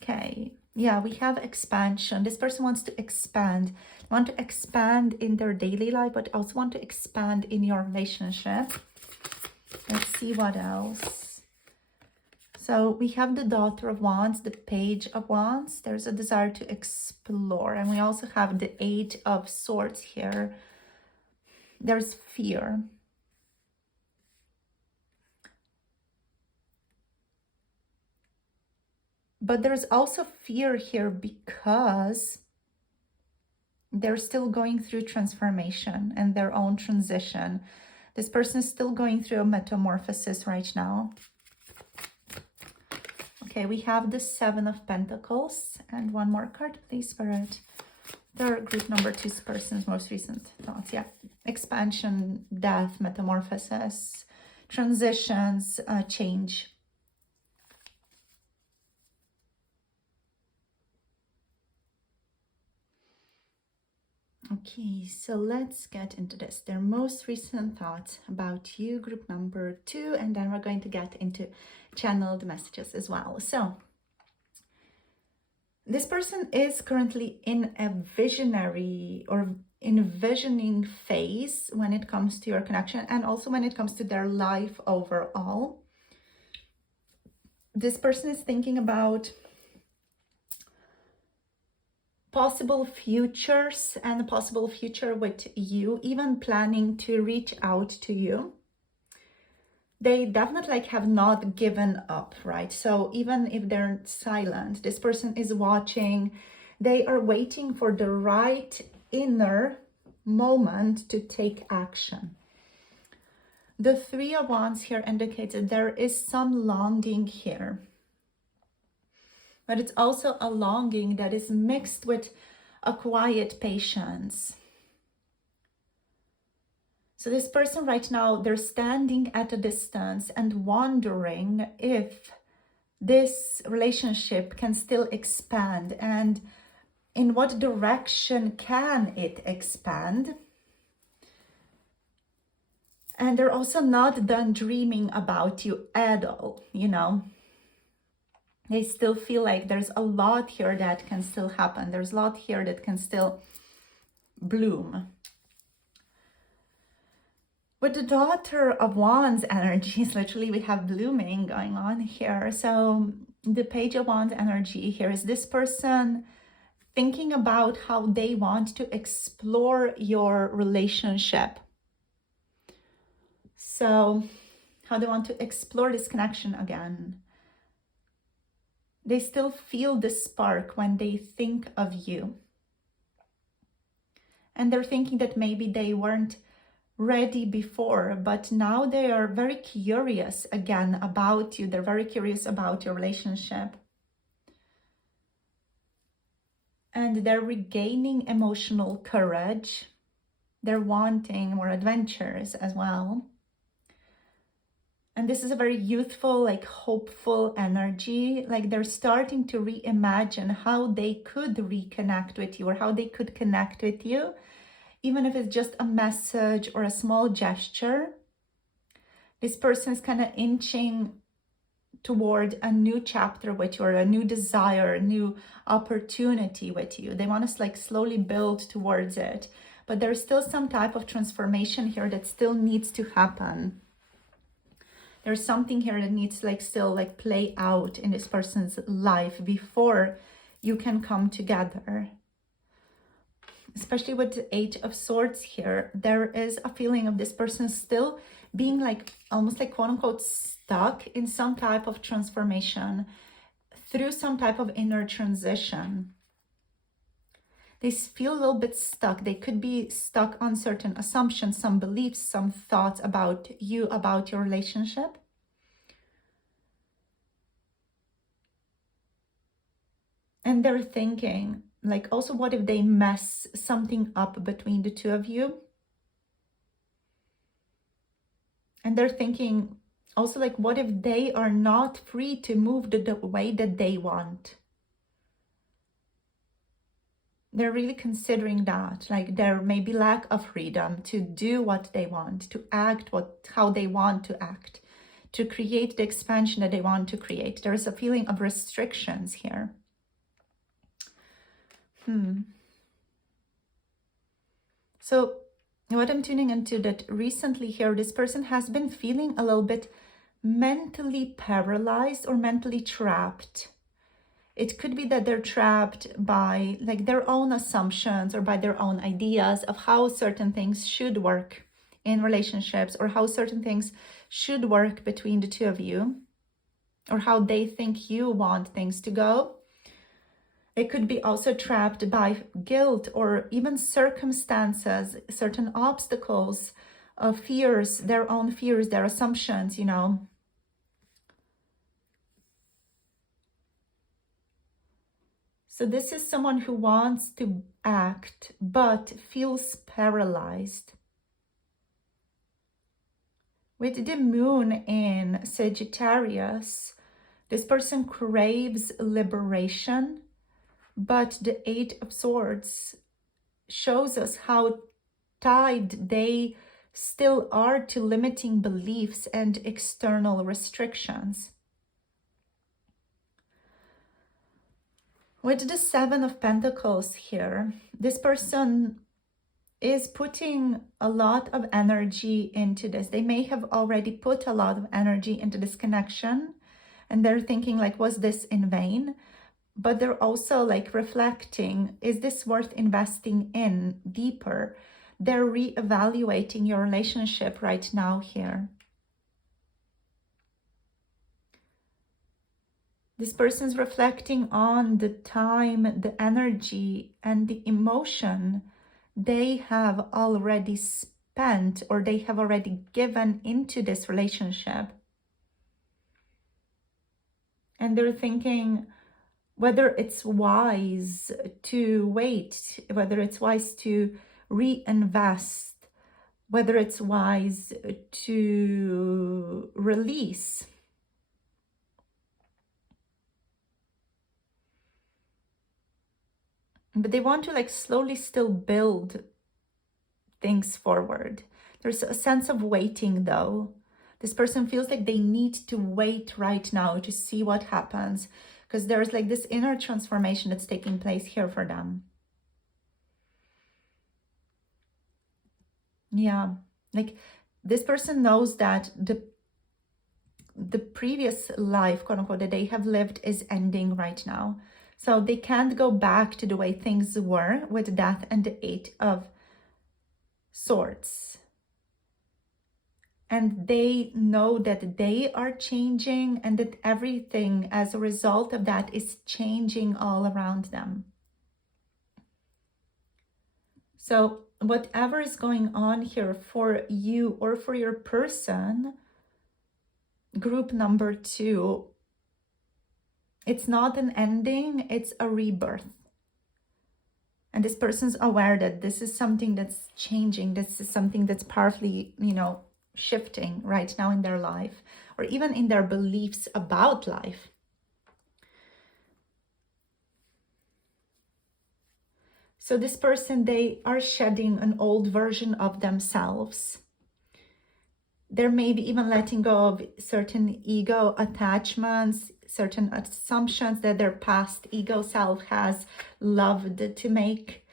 Okay. Yeah, we have expansion. This person wants to expand. Want to expand in their daily life, but also want to expand in your relationship. Let's see what else. So we have the Daughter of Wands, the Page of Wands. There's a desire to explore. And we also have the Eight of Swords here. There's fear. But there's also fear here because they're still going through transformation and their own transition. This person is still going through a metamorphosis right now. Okay, we have the Seven of Pentacles. And one more card, please, Spirit. Their group number 2's person's most recent thoughts. Yeah, expansion, death, metamorphosis, transitions, change. Okay, so let's get into this. Their most recent thoughts about you, group number 2, and then we're going to get into channeled messages as well. So, this person is currently in a visionary or envisioning phase when it comes to your connection and also when it comes to their life overall. This person is thinking about possible futures and a possible future with you, even planning to reach out to you. They definitely have not given up, right? So even if they're silent, this person is watching. They are waiting for the right inner moment to take action. The Three of Wands here indicates that there is some longing here. But it's also a longing that is mixed with a quiet patience. So this person right now, they're standing at a distance and wondering if this relationship can still expand and in what direction can it expand. And they're also not done dreaming about you at all, you know. They still feel like there's a lot here that can still happen. There's a lot here that can still bloom. With the Daughter of Wands energies, literally we have blooming going on here. So the Page of Wands energy here is this person thinking about how they want to explore your relationship. So how they want to explore this connection again. They still feel the spark when they think of you. And they're thinking that maybe they weren't ready before, but now they are very curious again about you. They're very curious about your relationship. And they're regaining emotional courage. They're wanting more adventures as well. And this is a very youthful, like hopeful energy. Like they're starting to reimagine how they could reconnect with you or how they could connect with you, even if it's just a message or a small gesture. This person is kind of inching toward a new chapter with you, or a new desire, a new opportunity with you. They want to like slowly build towards it. But there's still some type of transformation here that still needs to happen. There's something here that needs to like still like play out in this person's life before you can come together. Especially with the Eight of Swords here, there is a feeling of this person still being like almost like quote unquote stuck in some type of transformation through some type of inner transition. They feel a little bit stuck. They could be stuck on certain assumptions, some beliefs, some thoughts about you, about your relationship. And they're thinking, like, also, what if they mess something up between the two of you? And they're thinking also, like, what if they are not free to move the way that they want? They're really considering that, like there may be lack of freedom to do what they want, to act how they want to act, to create the expansion that they want to create. There is a feeling of restrictions here. So what I'm tuning into that recently here, this person has been feeling a little bit mentally paralyzed or mentally trapped. It could be that they're trapped by like their own assumptions or by their own ideas of how certain things should work in relationships, or how certain things should work between the two of you, or how they think you want things to go. They could be also trapped by guilt or even circumstances, certain obstacles, fears, their own fears, their assumptions, you know. So this is someone who wants to act, but feels paralyzed. With the moon in Sagittarius, this person craves liberation, but the Eight of Swords shows us how tied they still are to limiting beliefs and external restrictions. With the Seven of Pentacles here, this person is putting a lot of energy into this. They may have already put a lot of energy into this connection, and they're thinking like, was this in vain? But they're also like reflecting, is this worth investing in deeper? They're reevaluating your relationship right now here. This person's reflecting on the time, the energy, and the emotion they have already spent, or they have already given into this relationship. And they're thinking whether it's wise to wait, whether it's wise to reinvest, whether it's wise to release. But they want to like slowly still build things forward. There's a sense of waiting though. This person feels like they need to wait right now to see what happens, because there's like this inner transformation that's taking place here for them. Yeah, like this person knows that the previous life, quote unquote, that they have lived is ending right now. So they can't go back to the way things were with Death and the Eight of Swords. And they know that they are changing and that everything as a result of that is changing all around them. So whatever is going on here for you or for your person, group number 2, it's not an ending, it's a rebirth. And this person's aware that this is something that's changing. This is something that's powerfully, shifting right now in their life, or even in their beliefs about life. So this person, they are shedding an old version of themselves. They're maybe even letting go of certain ego attachments, certain assumptions that their past ego self has loved to make.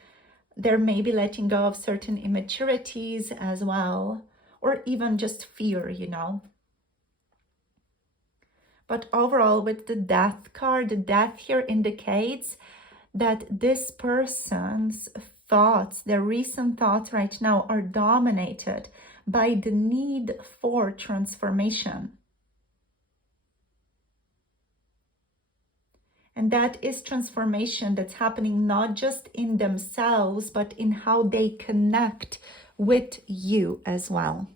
They're maybe letting go of certain immaturities as well, or even just fear, But overall, with the Death card, the Death here indicates that this person's thoughts, their recent thoughts right now, are dominated by the need for transformation. And that is transformation that's happening not just in themselves, but in how they connect with you as well.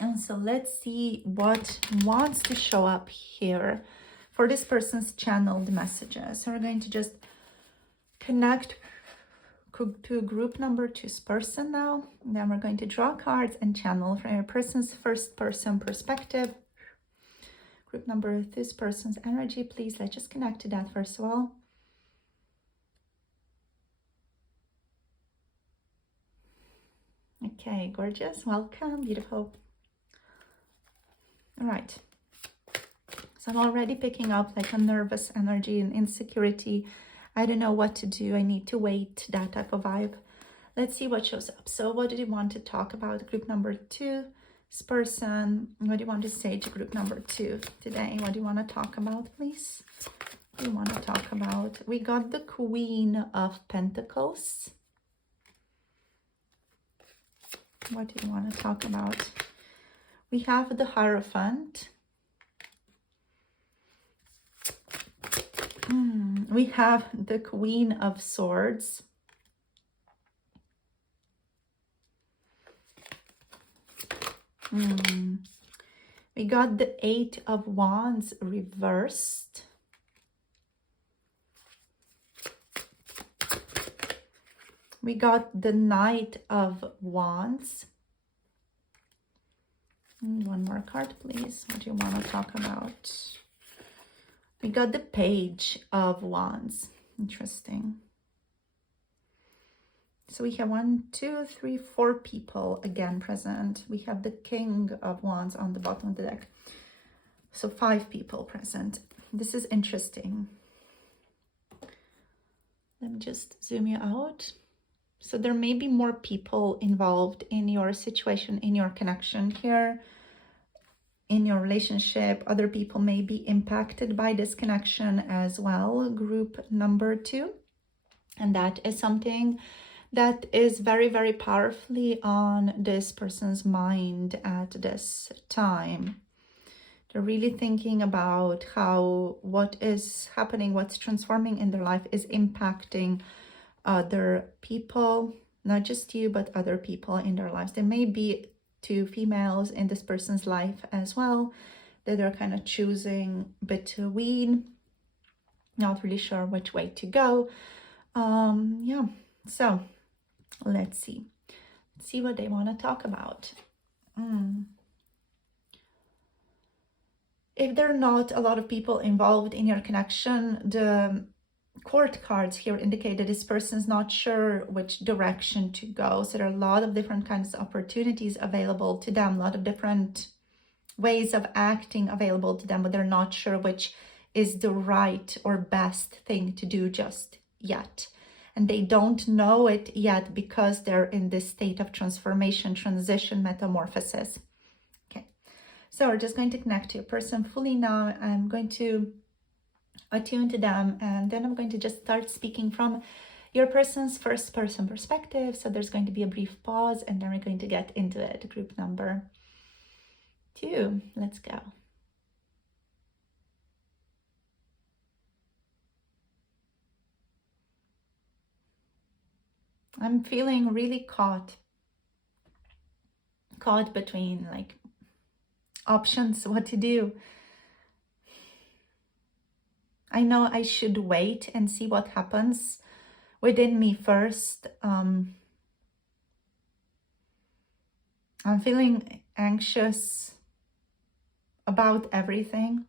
And so let's see what wants to show up here for this person's channeled messages. So we're going to just connect to group number 2's person now. And then we're going to draw cards and channel from your person's first person perspective. Group number, this person's energy, please. Let's just connect to that first of all. Okay, gorgeous. Welcome. Beautiful. All right. So I'm already picking up like a nervous energy and insecurity. I don't know what to do. I need to wait, that type of vibe. Let's see what shows up. So what do you want to talk about? Group number 2. This person, what do you want to say to group number 2 today? What do you want to talk about, please? What do you want to talk about? We got the Queen of Pentacles. What do you want to talk about? We have the Hierophant. We have the Queen of Swords. We got the 8 of Wands reversed. We got the Knight of Wands. One more card, please. What do you want to talk about? We got the Page of Wands. Interesting. So we have 1, 2, 3, 4 people again present. We have the King of Wands on the bottom of the deck. So 5 people present. This is interesting. Let me just zoom you out. So there may be more people involved in your situation, in your connection here, in your relationship. Other people may be impacted by this connection as well. Group number 2. And that is something that is very, very powerfully on this person's mind at this time. They're really thinking about how what is happening, what's transforming in their life is impacting other people, not just you, but other people in their lives. There may be 2 females in this person's life as well that they're kind of choosing between, not really sure which way to go. Yeah, so let's see what they want to talk about. If there are not a lot of people involved in your connection, the court cards here indicate that this person's not sure which direction to go. So there are a lot of different kinds of opportunities available to them, a lot of different ways of acting available to them, but they're not sure which is the right or best thing to do just yet. And they don't know it yet because they're in this state of transformation, transition, metamorphosis. Okay, so we're just going to connect to your person fully now. I'm going to attune to them, and then I'm going to just start speaking from your person's first person perspective. So there's going to be a brief pause, and then we're going to get into it. Group number 2, let's go. I'm feeling really caught between like options, what to do. I know I should wait and see what happens within me first. I'm feeling anxious about everything.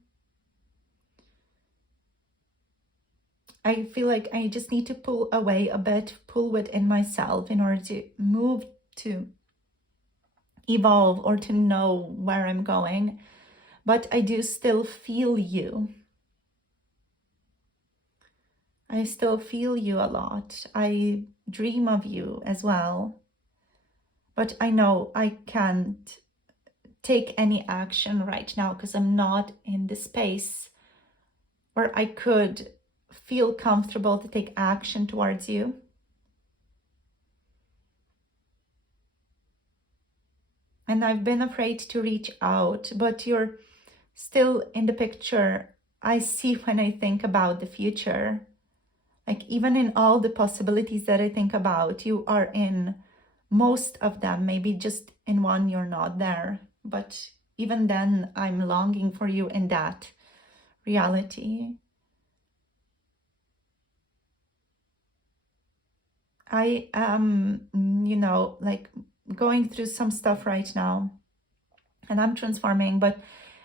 I feel like I just need to pull away a bit, pull within myself in order to move, to evolve, or to know where I'm going. But I do still feel you. I still feel you a lot. I dream of you as well. But I know I can't take any action right now because I'm not in the space where I could feel comfortable to take action towards you. And I've been afraid to reach out, but you're still in the picture. I see when I think about the future, like even in all the possibilities that I think about, you are in most of them. Maybe just in one you're not there, but even then I'm longing for you in that reality. I am, like going through some stuff right now, and I'm transforming, but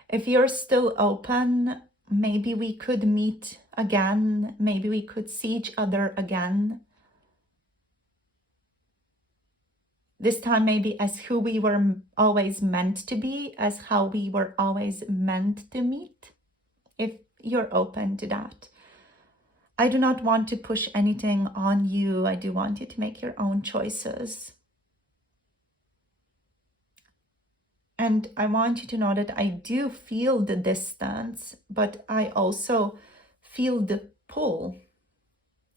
if you're still open, maybe we could meet again. Maybe we could see each other again. This time maybe as who we were always meant to be, as how we were always meant to meet, if you're open to that. I do not want to push anything on you. I do want you to make your own choices. And I want you to know that I do feel the distance, but I also feel the pull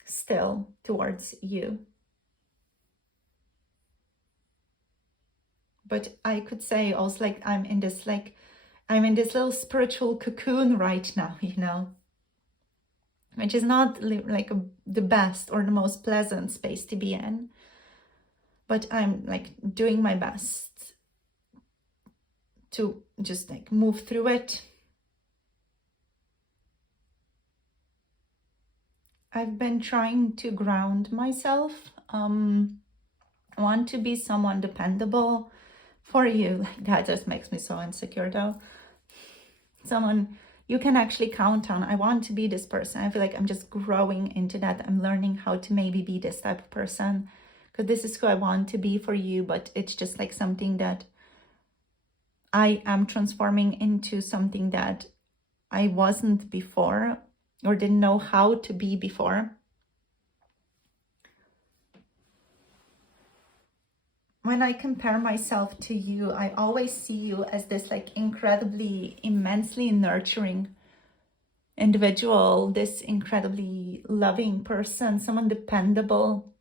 still towards you. But I could say also like I'm in this little spiritual cocoon right now, which is not like the best or the most pleasant space to be in. But I'm like doing my best to just like move through it. I've been trying to ground myself. I want to be someone dependable for you. Like that just makes me so insecure though. Someone you can actually count on. I want to be this person. I feel like I'm just growing into that. I'm learning how to maybe be this type of person, because this is who I want to be for you, but it's just like something that I am transforming into something that I wasn't before or didn't know how to be before. When I compare myself to you, I always see you as this like incredibly, immensely nurturing individual, this incredibly loving person, someone dependable.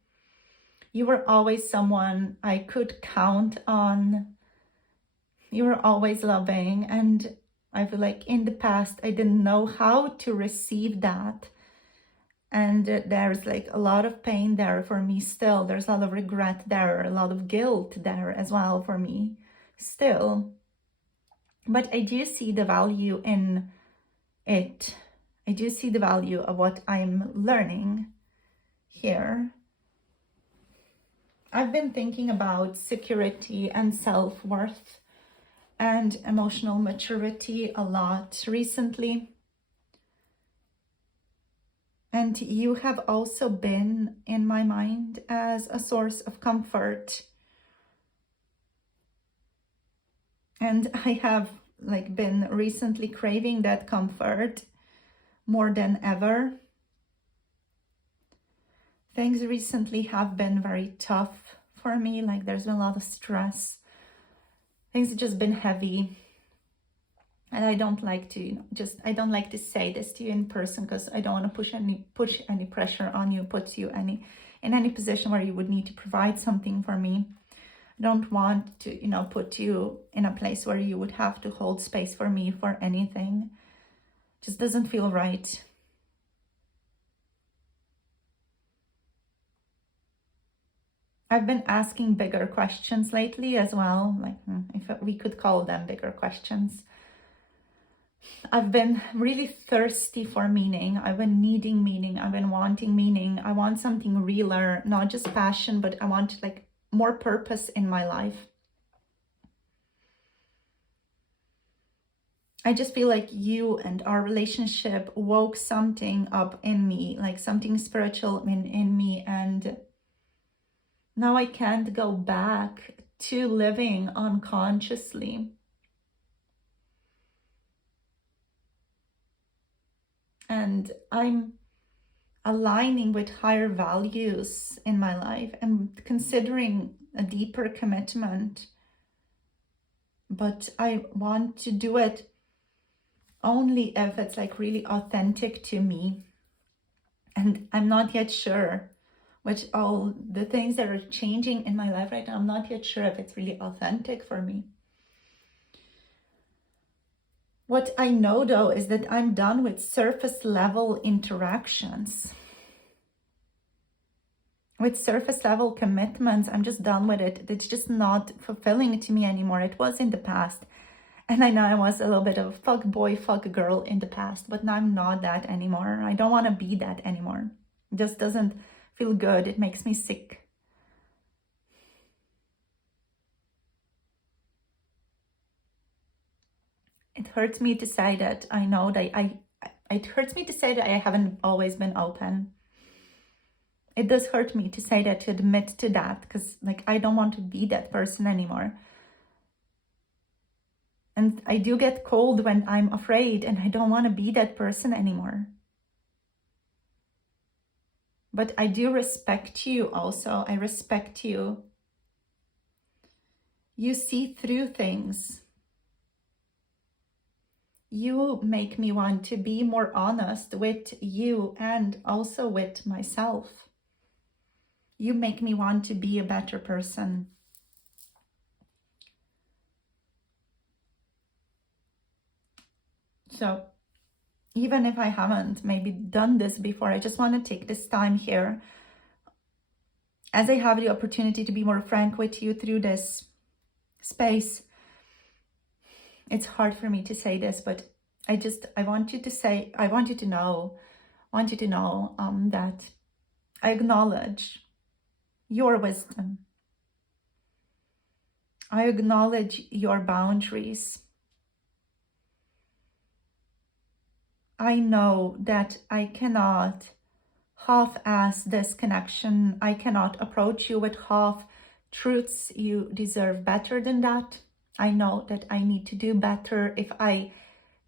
You were always someone I could count on. You were always loving, and I feel like in the past I didn't know how to receive that. And there's like a lot of pain there for me still. There's a lot of regret there, a lot of guilt there as well for me still. But I do see the value in it. I do see the value of what I'm learning here. I've been thinking about security and self-worth and emotional maturity a lot recently. And you have also been in my mind as a source of comfort. And I have been recently craving that comfort more than ever. Things recently have been very tough for me. There's been a lot of stress. Things have just been heavy. And I don't like to I don't like to say this to you in person, because I don't want to push any pressure on you, put you in any position where you would need to provide something for me. I don't want to, put you in a place where you would have to hold space for me for anything. Just doesn't feel right. I've been asking bigger questions lately as well, if we could call them bigger questions. I've been really thirsty for meaning. I've been needing meaning. I've been wanting meaning. I want something realer, not just passion, but I want more purpose in my life. I just feel like you and our relationship woke something up in me, something spiritual in me. And now I can't go back to living unconsciously. And I'm aligning with higher values in my life and considering a deeper commitment. But I want to do it only if it's really authentic to me. And I'm not yet sure, with all the things that are changing in my life right now, I'm not yet sure if it's really authentic for me. What I know though is that I'm done with surface level interactions. With surface level commitments, I'm just done with it. It's just not fulfilling to me anymore. It was in the past. And I know I was a little bit of a fuck boy, fuck girl in the past, but now I'm not that anymore. I don't want to be that anymore. It just doesn't feel good. It makes me sick. It hurts me to say that. I know that it hurts me to say that I haven't always been open. It does hurt me to say that, to admit to that, because I don't want to be that person anymore. And I do get cold when I'm afraid, and I don't want to be that person anymore. But I do respect you also. I respect you. You see through things. You make me want to be more honest with you and also with myself. You make me want to be a better person. So even if I haven't maybe done this before, I just want to take this time here, as I have the opportunity to be more frank with you through this space. It's hard for me to say this, but I want you to know that I acknowledge your wisdom. I acknowledge your boundaries. I know that I cannot half-ass this connection. I cannot approach you with half truths. You deserve better than that. I know that I need to do better if I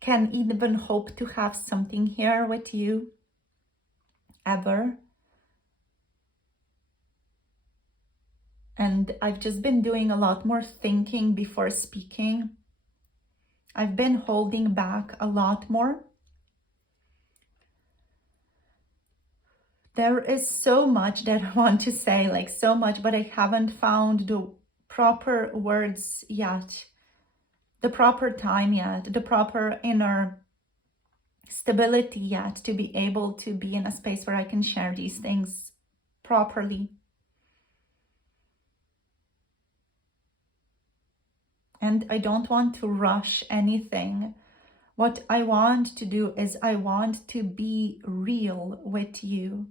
can even hope to have something here with you ever. And I've just been doing a lot more thinking before speaking. I've been holding back a lot more. There is so much that I want to say, so much, but I haven't found the proper words yet, the proper time yet, the proper inner stability yet to be able to be in a space where I can share these things properly. And I don't want to rush anything. What I want to do is I want to be real with you,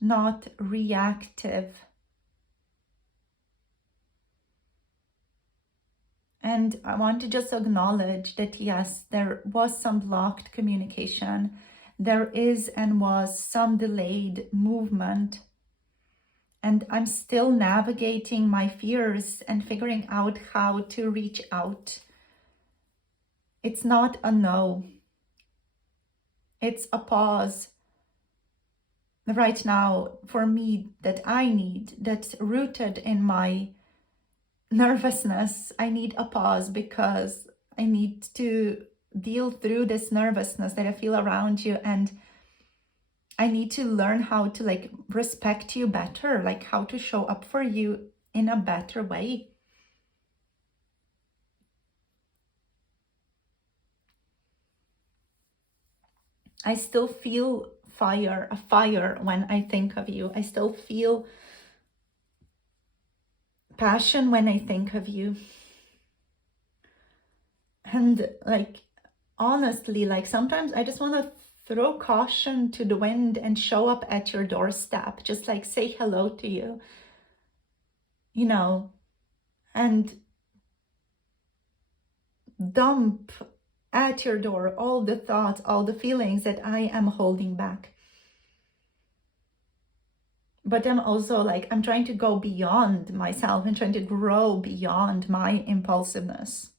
not reactive. And I want to just acknowledge that, yes, there was some blocked communication. there is and was some delayed movement. And I'm still navigating my fears and figuring out how to reach out. It's not a no. It's a pause right now for me that I need, that's rooted in my nervousness. I need a pause because I need to deal through this nervousness that I feel around you, and I need to learn how to like respect you better, like how to show up for you in a better way. I still feel a fire when I think of you. I still feel passion when I think of you. And like, honestly, like sometimes I just want to throw caution to the wind and show up at your doorstep, just like say hello to you, you know, and dump at your door all the thoughts, all the feelings that I am holding back. But I'm also like, I'm trying to go beyond myself and trying to grow beyond my impulsiveness.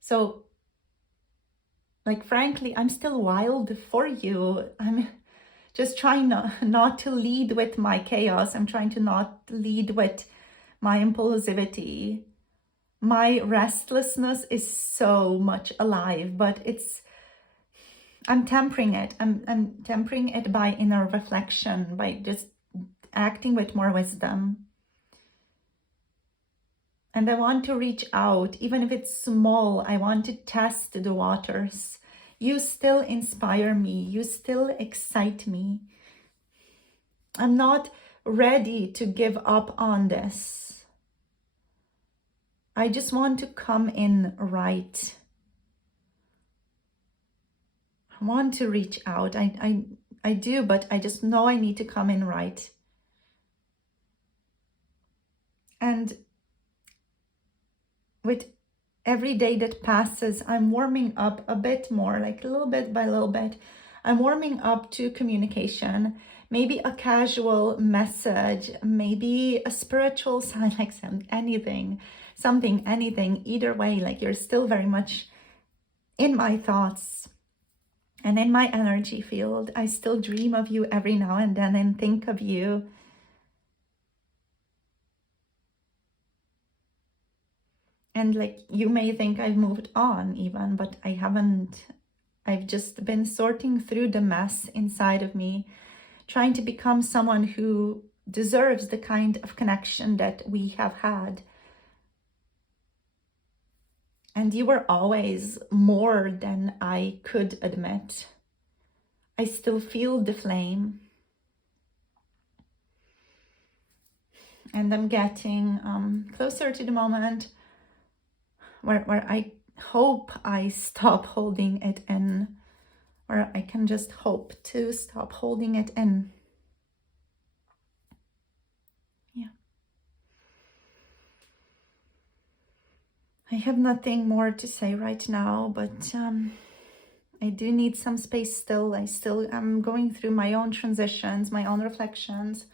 So, like, frankly, I'm still wild for you. I'm just trying not to lead with my chaos. I'm trying to not lead with my impulsivity. My restlessness is so much alive, but I'm tempering it. I'm tempering it by inner reflection, by just acting with more wisdom. And I want to reach out, even if it's small. I want to test the waters. You still inspire me. You still excite me. I'm not ready to give up on this. I just want to come in right. I want to reach out. I do, but I just know I need to come in right. And with every day that passes, I'm warming up a bit more, like a little bit by little bit. I'm warming up to communication, maybe a casual message, maybe a spiritual sign, like anything, either way, like you're still very much in my thoughts and in my energy field. I still dream of you every now and then and think of you. And like, you may think I've moved on even, but I haven't. I've just been sorting through the mess inside of me, trying to become someone who deserves the kind of connection that we have had. And you were always more than I could admit. I still feel the flame. And I'm getting closer to the moment where I hope I stop holding it in, or I can just hope to stop holding it in. Yeah. I have nothing more to say right now, but I do need some space still. I still am going through my own transitions, my own reflections,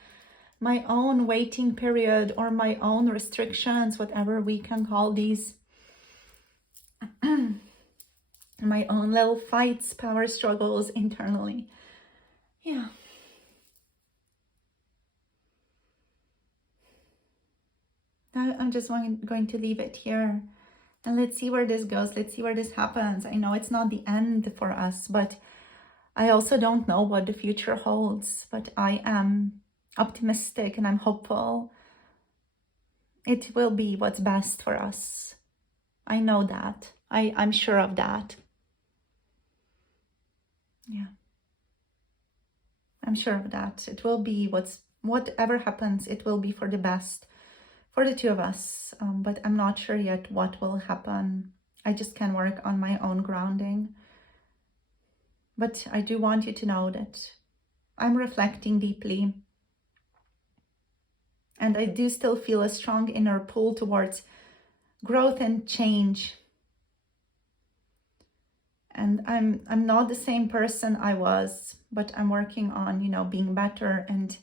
my own waiting period, or my own restrictions, whatever we can call these. My own little fights, power struggles internally. Yeah. Now I'm just going to leave it here. And let's see where this goes. Let's see where this happens. I know it's not the end for us, but I also don't know what the future holds. But I am optimistic and I'm hopeful. It will be what's best for us. I know that. I'm sure of that. Yeah. I'm sure of that. It will be whatever happens, it will be for the best for the two of us. But I'm not sure yet what will happen. I just can work on my own grounding. But I do want you to know that I'm reflecting deeply. And I do still feel a strong inner pull towards growth and change. And I'm not the same person I was, but I'm working on, you know, being better, and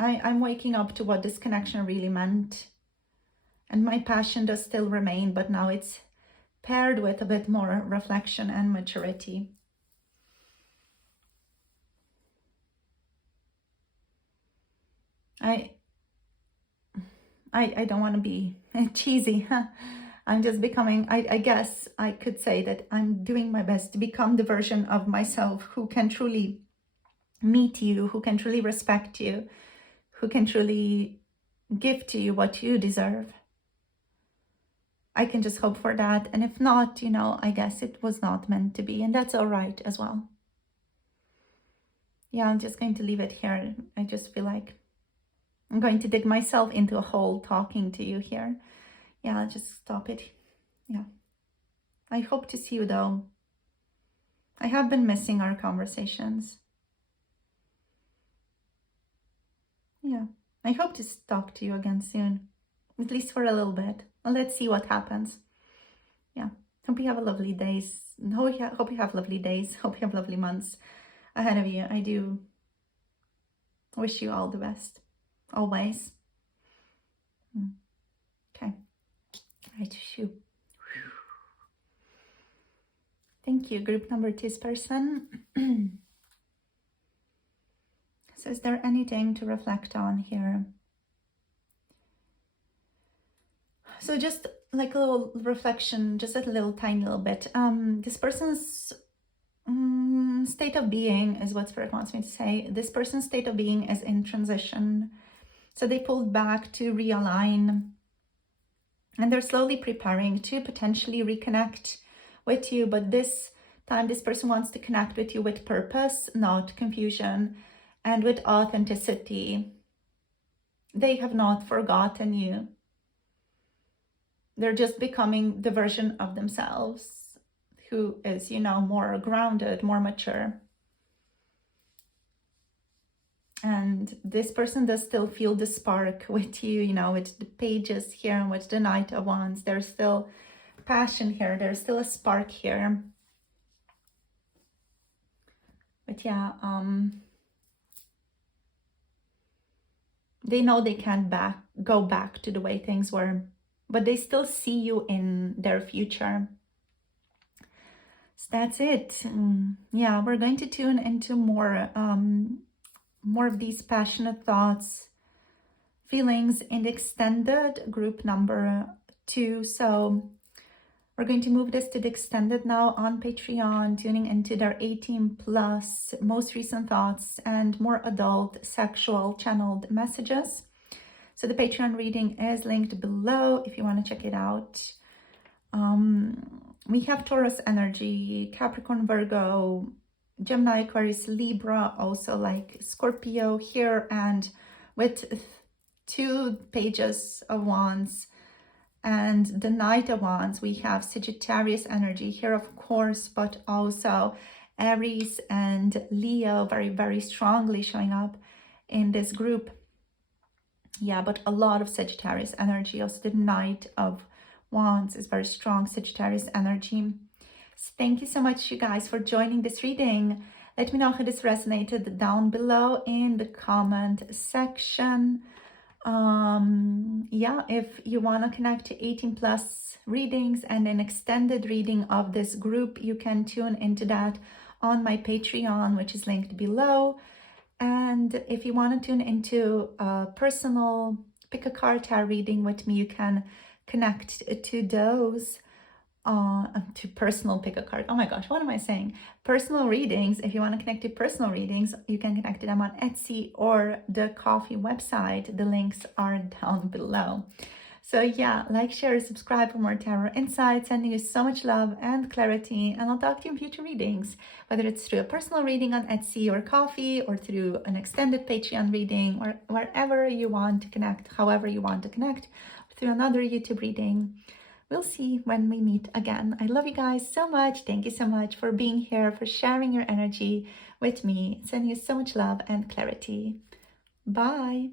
I'm waking up to what this connection really meant. And my passion does still remain, but now it's paired with a bit more reflection and maturity. I don't want to be cheesy. I'm just becoming, I guess I could say that I'm doing my best to become the version of myself who can truly meet you, who can truly respect you, who can truly give to you what you deserve. I can just hope for that. And if not, you know, I guess it was not meant to be. And that's all right as well. Yeah, I'm just going to leave it here. I just feel like I'm going to dig myself into a hole talking to you here. Yeah, I'll just stop it. Yeah. I hope to see you though. I have been missing our conversations. Yeah. I hope to talk to you again soon. At least for a little bit. Well, let's see what happens. Yeah. Hope you have a lovely days. Hope you have lovely days. Hope you have lovely months ahead of you. I do wish you all the best. Always. Okay. Right, shoot. Thank you. Group number 2's person. So is there anything to reflect on here? So just like a little reflection, just a little tiny little bit. This person's state of being is what Spirit wants me to say. This person's state of being is in transition. So they pulled back to realign. And they're slowly preparing to potentially reconnect with you. But this time, this person wants to connect with you with purpose, not confusion, and with authenticity. They have not forgotten you. They're just becoming the version of themselves who is, you know, more grounded, more mature. And this person does still feel the spark with you, you know, with the pages here and with the Knight of Wands. There's still passion here. There's still a spark here. But yeah, they know they can't go back to the way things were, but they still see you in their future. So that's it. Yeah, we're going to tune into more of these passionate thoughts, feelings in the extended group number 2. So we're going to move this to the extended now on Patreon, tuning into their 18 plus most recent thoughts and more adult sexual channeled messages. So the Patreon reading is linked below if you want to check it out. We have Taurus energy, Capricorn, Virgo, Gemini, Aquarius, Libra, also like Scorpio here, and with 2 pages of Wands and the Knight of Wands, we have Sagittarius energy here, of course, but also Aries and Leo very, very strongly showing up in this group. Yeah, but a lot of Sagittarius energy. Also the Knight of Wands is very strong Sagittarius energy. So thank you so much, you guys, for joining this reading. Let me know how this resonated down below in the comment section. Yeah, if you want to connect to 18 plus readings and an extended reading of this group, you can tune into that on my Patreon, which is linked below. And if you want to tune into a personal pick a card tarot reading with me, you can connect to those to personal pick a card. Oh my gosh, what am I saying? Personal readings. If you want to connect to personal readings, you can connect to them on Etsy or the Coffee website. The links are down below. So yeah, like, share, subscribe for more tarot insights. Sending you so much love and clarity, and I'll talk to you in future readings, whether it's through a personal reading on Etsy or Coffee, or through an extended Patreon reading, or wherever you want to connect, however you want to connect, through another YouTube reading. We'll see when we meet again. I love you guys so much. Thank you so much for being here, for sharing your energy with me. Sending you so much love and clarity. Bye.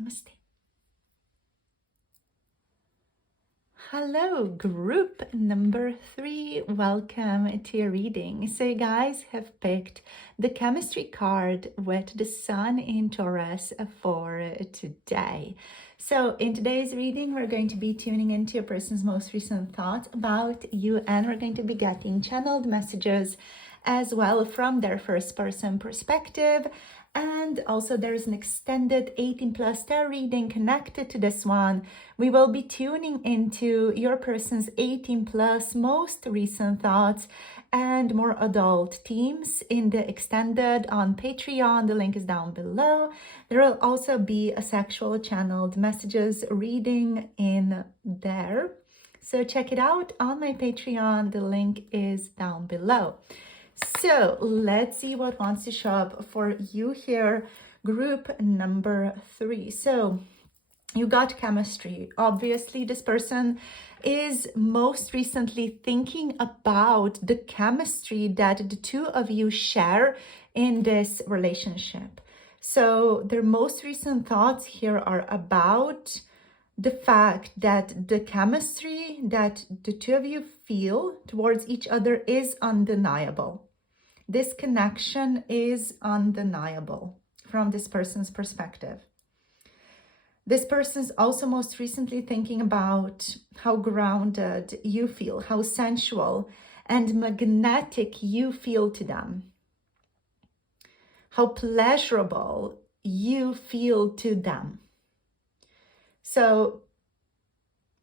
Namaste. Hello, group number 3. Welcome to your reading. So you guys have picked the chemistry card with the sun in Taurus for today. So in today's reading, we're going to be tuning into a person's most recent thoughts about you, and we're going to be getting channeled messages as well from their first person perspective. And also there's an extended 18 plus tarot reading connected to this one. We will be tuning into your person's 18 plus most recent thoughts and more adult themes in the extended on Patreon. The link is down below. There will also be a sexual channeled messages reading in there. So check it out on my Patreon. The link is down below. So let's see what wants to show up for you here, group number 3. So you got chemistry. Obviously, this person is most recently thinking about the chemistry that the two of you share in this relationship. So their most recent thoughts here are about the fact that the chemistry that the two of you feel towards each other is undeniable. This connection is undeniable from this person's perspective. This person is also most recently thinking about how grounded you feel, how sensual and magnetic you feel to them, how pleasurable you feel to them. So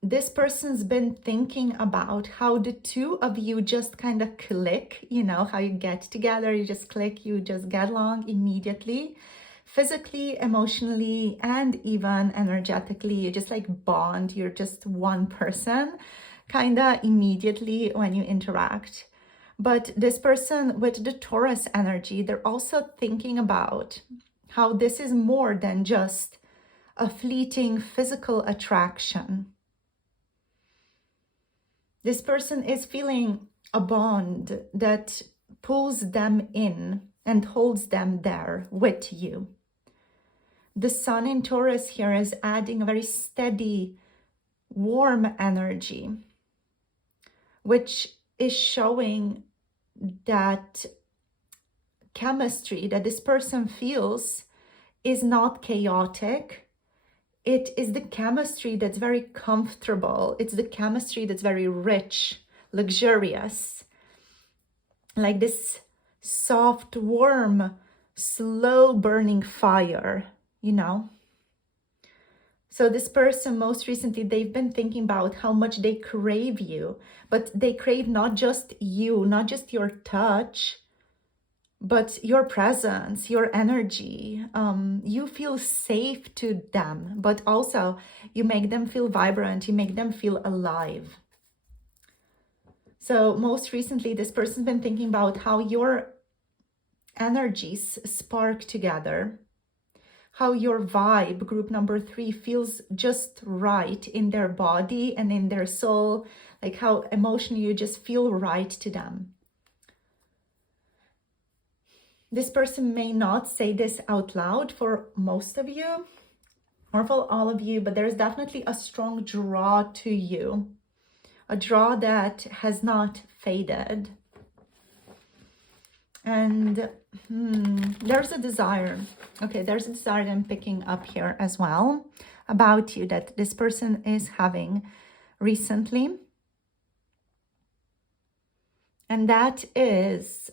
this person's been thinking about how the two of you just kind of click, you know, how you get together, you just click, you just get along immediately, physically, emotionally, and even energetically. You just like bond, you're just one person kind of immediately when you interact. But this person with the Taurus energy, they're also thinking about how this is more than just a fleeting physical attraction. This person is feeling a bond that pulls them in and holds them there with you. The sun in Taurus here is adding a very steady, warm energy, which is showing that chemistry that this person feels is not chaotic. It is the chemistry that's very comfortable. It's the chemistry that's very rich, luxurious. Like this soft, warm, slow burning fire, you know? So this person, most recently, they've been thinking about how much they crave you, but they crave not just you, not just your touch, but your presence, your energy. You feel safe to them, but also you make them feel vibrant, you make them feel alive. So most recently, this person's been thinking about how your energies spark together, how your vibe, group number 3, feels just right in their body and in their soul, like how emotionally you just feel right to them. This person may not say this out loud for most of you or for all of you, but there's definitely a strong draw to you, a draw that has not faded. And there's a desire. Okay, there's a desire that I'm picking up here as well about you that this person is having recently. And that is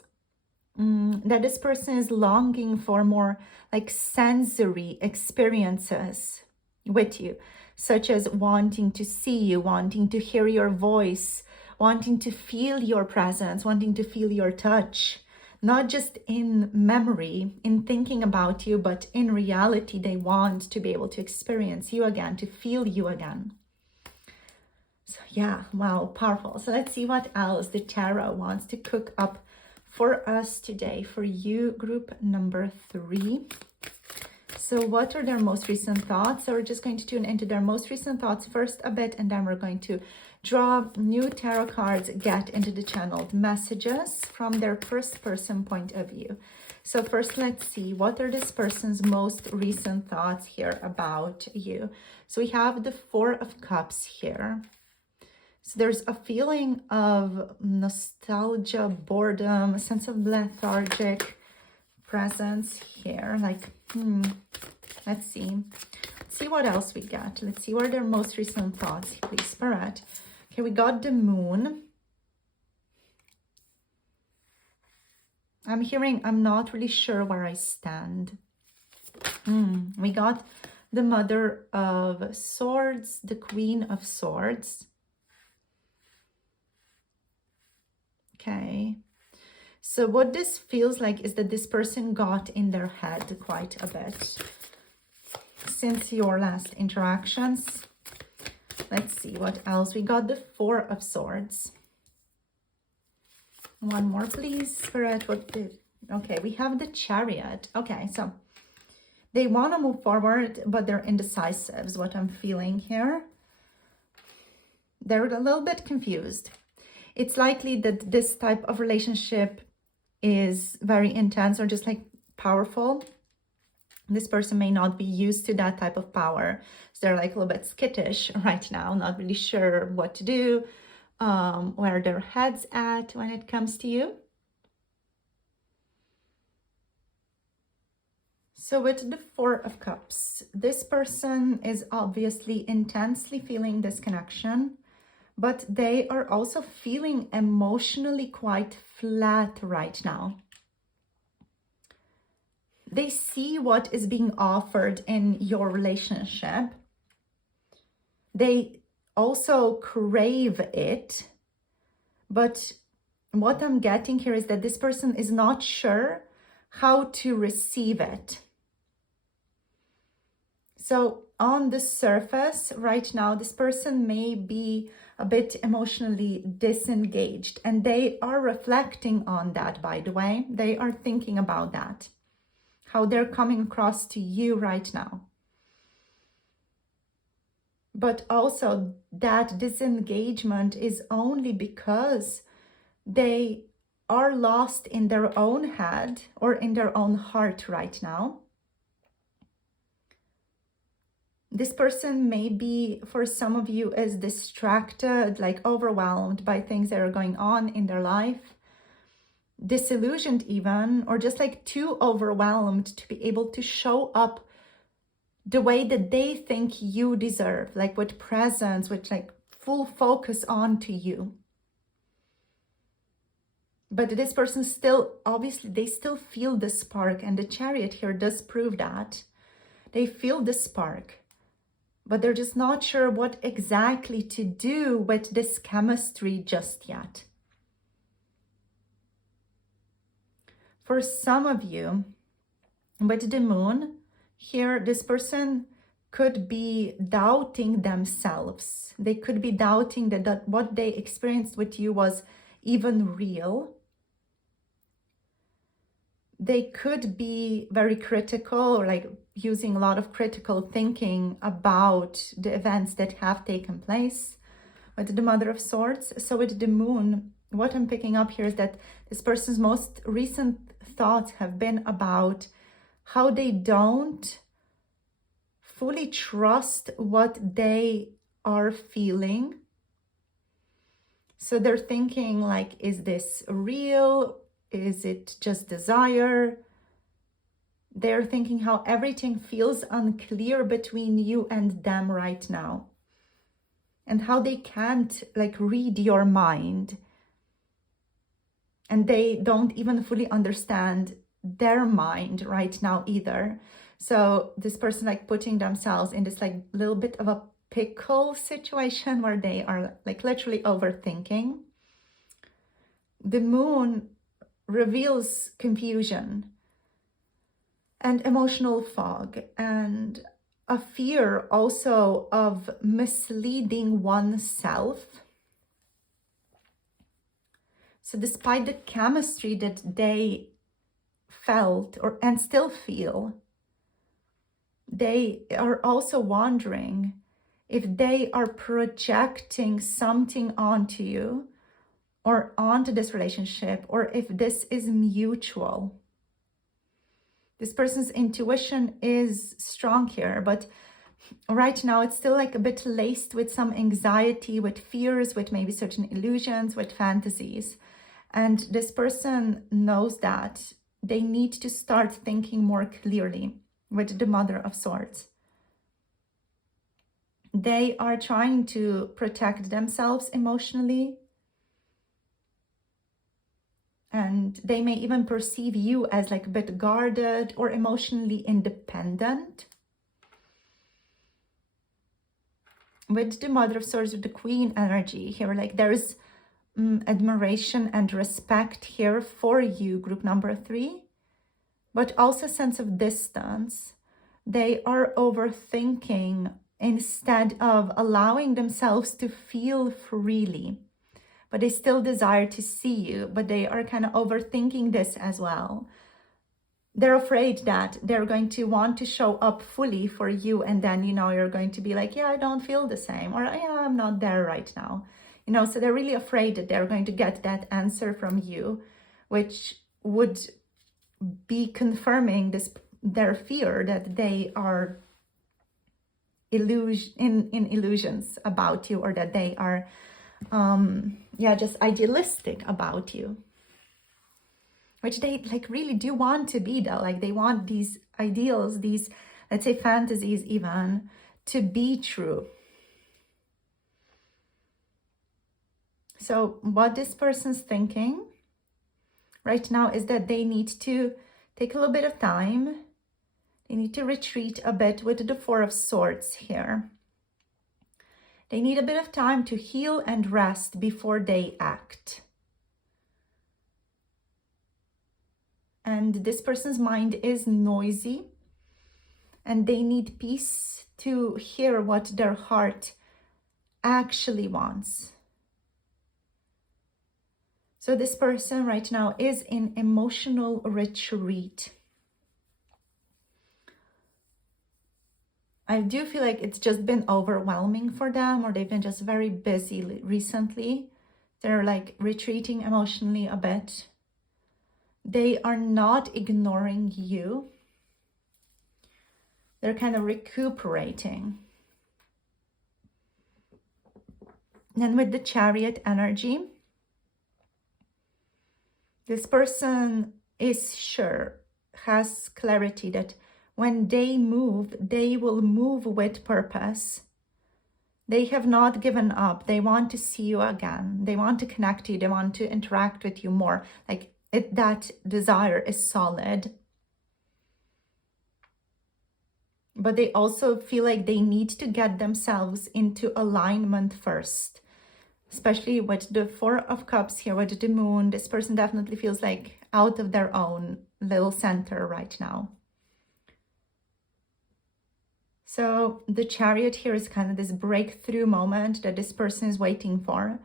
that this person is longing for more like sensory experiences with you, such as wanting to see you, wanting to hear your voice, wanting to feel your presence, wanting to feel your touch, not just in memory, in thinking about you, but in reality, they want to be able to experience you again, to feel you again. So yeah, wow, powerful. So let's see what else the tarot wants to cook up for us today, for you, group number 3. So what are their most recent thoughts? So we're just going to tune into their most recent thoughts first a bit, and then we're going to draw new tarot cards, get into the channeled messages from their first person point of view. So first, let's see, what are this person's most recent thoughts here about you? So we have the 4 of Cups here. So there's a feeling of nostalgia, boredom, a sense of lethargic presence here. Like, let's see. Let's see what else we got. Let's see what are their most recent thoughts, please, Spirit. Okay, we got the moon. I'm hearing, I'm not really sure where I stand. We got the Mother of Swords, the Queen of Swords. Okay. So what this feels like is that this person got in their head quite a bit since your last interactions. Let's see what else. We got the Four of Swords. One more, please, Spirit. Okay, we have the Chariot. Okay, so they want to move forward, but they're indecisive is what I'm feeling here. They're a little bit confused. It's likely that this type of relationship is very intense or just like powerful. This person may not be used to that type of power. So they're like a little bit skittish right now, not really sure what to do, where their head's at when it comes to you. So with the Four of Cups, this person is obviously intensely feeling this connection, but they are also feeling emotionally quite flat right now. They see what is being offered in your relationship. They also crave it. But what I'm getting here is that this person is not sure how to receive it. So on the surface right now, this person may be a bit emotionally disengaged, and they are reflecting on that, by the way. They are thinking about that, how they're coming across to you right now. But also that disengagement is only because they are lost in their own head or in their own heart right now. This person may be, for some of you, is distracted, like overwhelmed by things that are going on in their life, disillusioned even, or just like too overwhelmed to be able to show up the way that they think you deserve, like with presence, with like full focus on to you. But this person still, obviously, they still feel the spark, and the Chariot here does prove that. They feel the spark, but they're just not sure what exactly to do with this chemistry just yet. For some of you, with the Moon, here, this person could be doubting themselves. They could be doubting that what they experienced with you was even real. They could be very critical, or like using a lot of critical thinking about the events that have taken place with the Mother of Swords. So with the Moon, what I'm picking up here is that this person's most recent thoughts have been about how they don't fully trust what they are feeling. So they're thinking like, is this real? Is it just desire? They're thinking how everything feels unclear between you and them right now, and how they can't like read your mind, and they don't even fully understand their mind right now either. So this person like putting themselves in this like little bit of a pickle situation where they are like literally overthinking. The Moon reveals confusion and emotional fog, and a fear also of misleading oneself. So despite the chemistry that they felt and still feel, they are also wondering if they are projecting something onto you or onto this relationship, or if this is mutual. This person's intuition is strong here, but Right now, it's still like a bit laced with some anxiety, with fears, with maybe certain illusions, with fantasies. And this person knows that they need to start thinking more clearly with the Mother of Swords. They are trying to protect themselves emotionally. And they may even perceive you as like a bit guarded or emotionally independent. With the Mother of Swords, with the Queen energy here, like there's admiration and respect here for you, group number 3, but also a sense of distance. They are overthinking instead of allowing themselves to feel freely, but they still desire to see you, but they are kind of overthinking this as well. They're afraid that they're going to want to show up fully for you, and then, you know, you're going to be like, yeah, I don't feel the same, or yeah, I'm not there right now. You know, so they're really afraid that they're going to get that answer from you, which would be confirming their fear that they are in illusions about you, or that they are just idealistic about you, which they like really do want to be, though. Like they want these ideals, these, let's say, fantasies even, to be true. So what this person's thinking right now is that they need to take a little bit of time. They need to retreat a bit with the Four of Swords here. They need a bit of time to heal and rest before they act. And this person's mind is noisy, and they need peace to hear what their heart actually wants. So this person right now is in emotional retreat. I do feel like it's just been overwhelming for them, or they've been just very busy recently. They're like retreating emotionally a bit. They are not ignoring you. They're kind of recuperating. And with the Chariot energy, this person is sure, has clarity that when they move, they will move with purpose. They have not given up. They want to see you again. They want to connect to you. They want to interact with you more. Like that desire is solid. But they also feel like they need to get themselves into alignment first. Especially with the Four of Cups here, with the Moon, this person definitely feels like out of their own little center right now. So the Chariot here is kind of this breakthrough moment that this person is waiting for.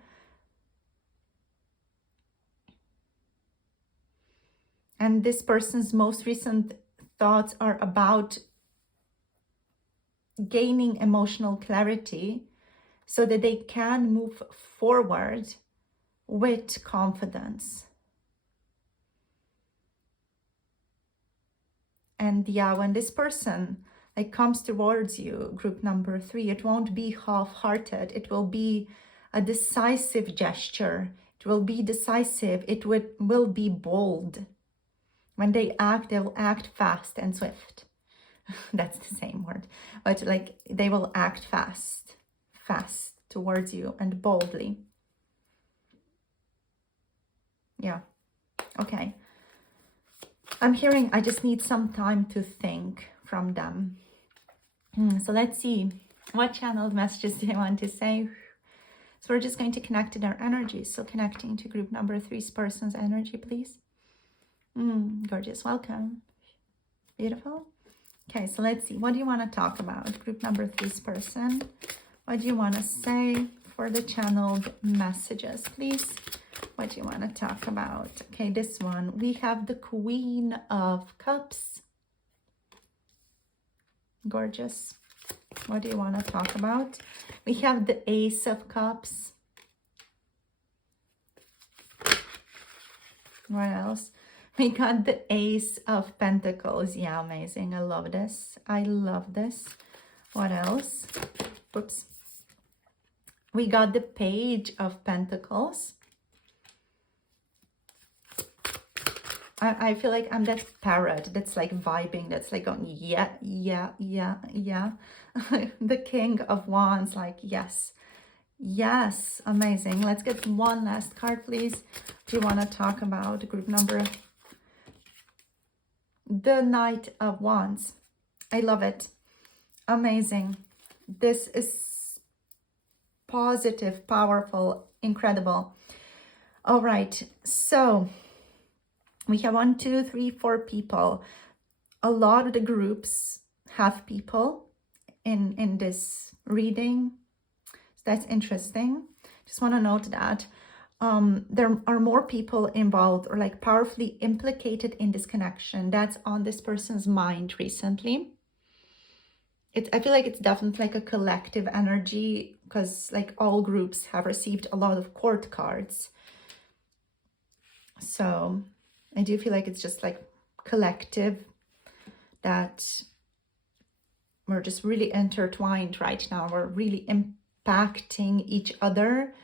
And this person's most recent thoughts are about gaining emotional clarity so that they can move forward with confidence. And yeah, when this person like comes towards you, group number 3, it won't be half-hearted. It will be a decisive gesture. It will be decisive. It will be bold. When they will act fast and swift. That's the same word. But like they will act fast towards you and boldly. Yeah. Okay. I'm hearing I just need some time to think from them. So let's see what channeled messages they want to say. So we're just going to connect to their energies. So connecting to group number 3's person's energy, please. Gorgeous. Welcome. Beautiful. Okay, so let's see. What do you want to talk about? Group number 3's person. What do you want to say for the channeled messages, please? What do you want to talk about? Okay, this one. We have the Queen of Cups. Gorgeous. What do you want to talk about? We have the Ace of Cups. What else? We got the Ace of Pentacles. Yeah, amazing. I love this. I love this. What else? Whoops. We got the Page of Pentacles. I feel like I'm that parrot that's like vibing, that's like going, yeah, yeah, yeah, yeah. The King of Wands, like, yes, yes, amazing. Let's get one last card, please. Do you want to talk about group number? The Knight of Wands. I love it. Amazing. This is positive, powerful, incredible. All right, so we have 1, 2, 3, 4 people. A lot of the groups have people in this reading. So that's interesting. Just want to note that. There are more people involved or like powerfully implicated in this connection. That's on this person's mind recently. I feel like it's definitely like a collective energy, because like all groups have received a lot of court cards. So I do feel like it's just like collective, that we're just really intertwined right now. We're really impacting each other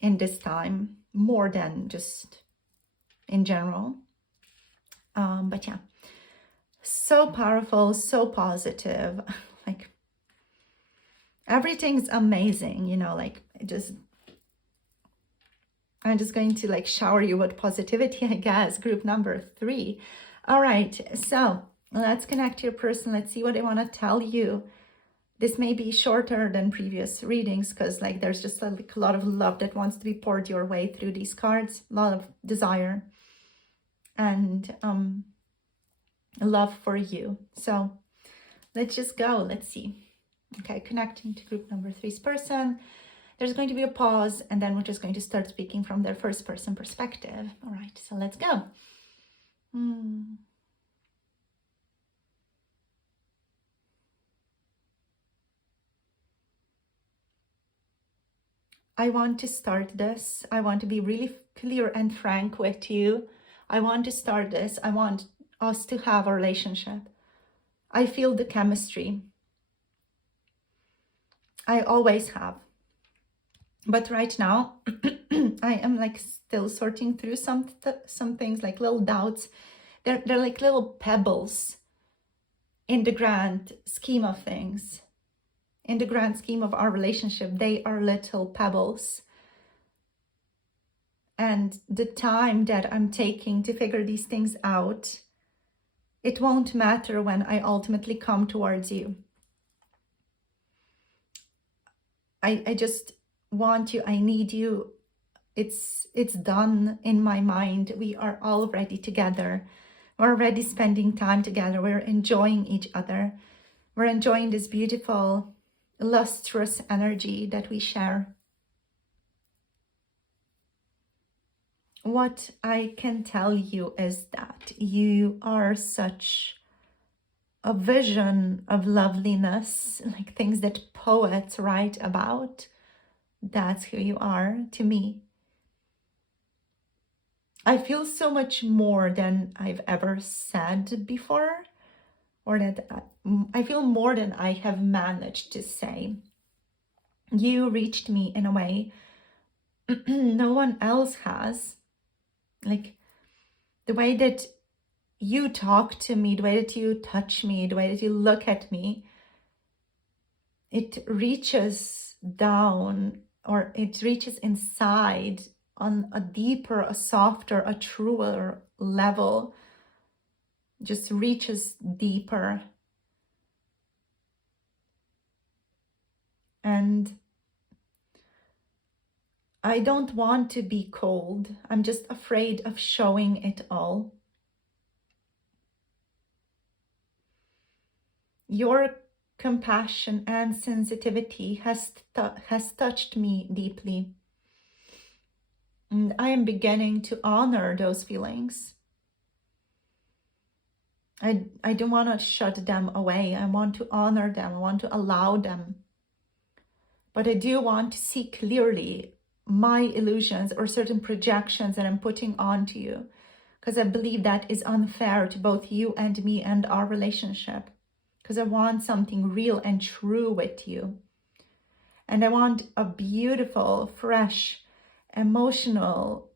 in this time more than just in general. But yeah, so powerful, so positive. Like everything's amazing, you know, like I'm just going to like shower you with positivity, I guess. Group number 3. All right, so let's connect to your person. Let's see what they want to tell you. This may be shorter than previous readings, because like there's just like a lot of love that wants to be poured your way through these cards. A lot of desire and love for you. So let's just go. Let's see. Okay, connecting to group number 3's person. There's going to be a pause, and then we're just going to start speaking from their first person perspective. All right, so let's go. I want to start this. I want to be really clear and frank with you. I want to start this. I want us to have a relationship. I feel the chemistry. I always have. But right now, I am like still sorting through some things, like little doubts. They're like little pebbles in the grand scheme of things. In the grand scheme of our relationship, they are little pebbles. And the time that I'm taking to figure these things out, it won't matter when I ultimately come towards you. I just want you, I need you. It's done in my mind. We are already together. We're already spending time together. We're enjoying each other. We're enjoying this beautiful, lustrous energy that we share. What I can tell you is that you are such a vision of loveliness, like things that poets write about. That's who you are to me. I feel so much more than I've ever said before, or that I feel more than I have managed to say. You reached me in a way no one else has. Like the way that you talk to me, the way that you touch me, the way that you look at me, it reaches down, or it reaches inside on a deeper, a softer, a truer level, just reaches deeper. And I don't want to be cold. I'm just afraid of showing it all. Your compassion and sensitivity has touched me deeply. And I am beginning to honor those feelings. I don't want to shut them away. I want to honor them. I want to allow them. But I do want to see clearly my illusions or certain projections that I'm putting onto you, because I believe that is unfair to both you and me and our relationship. because I want something real and true with you. And I want a beautiful, fresh, emotional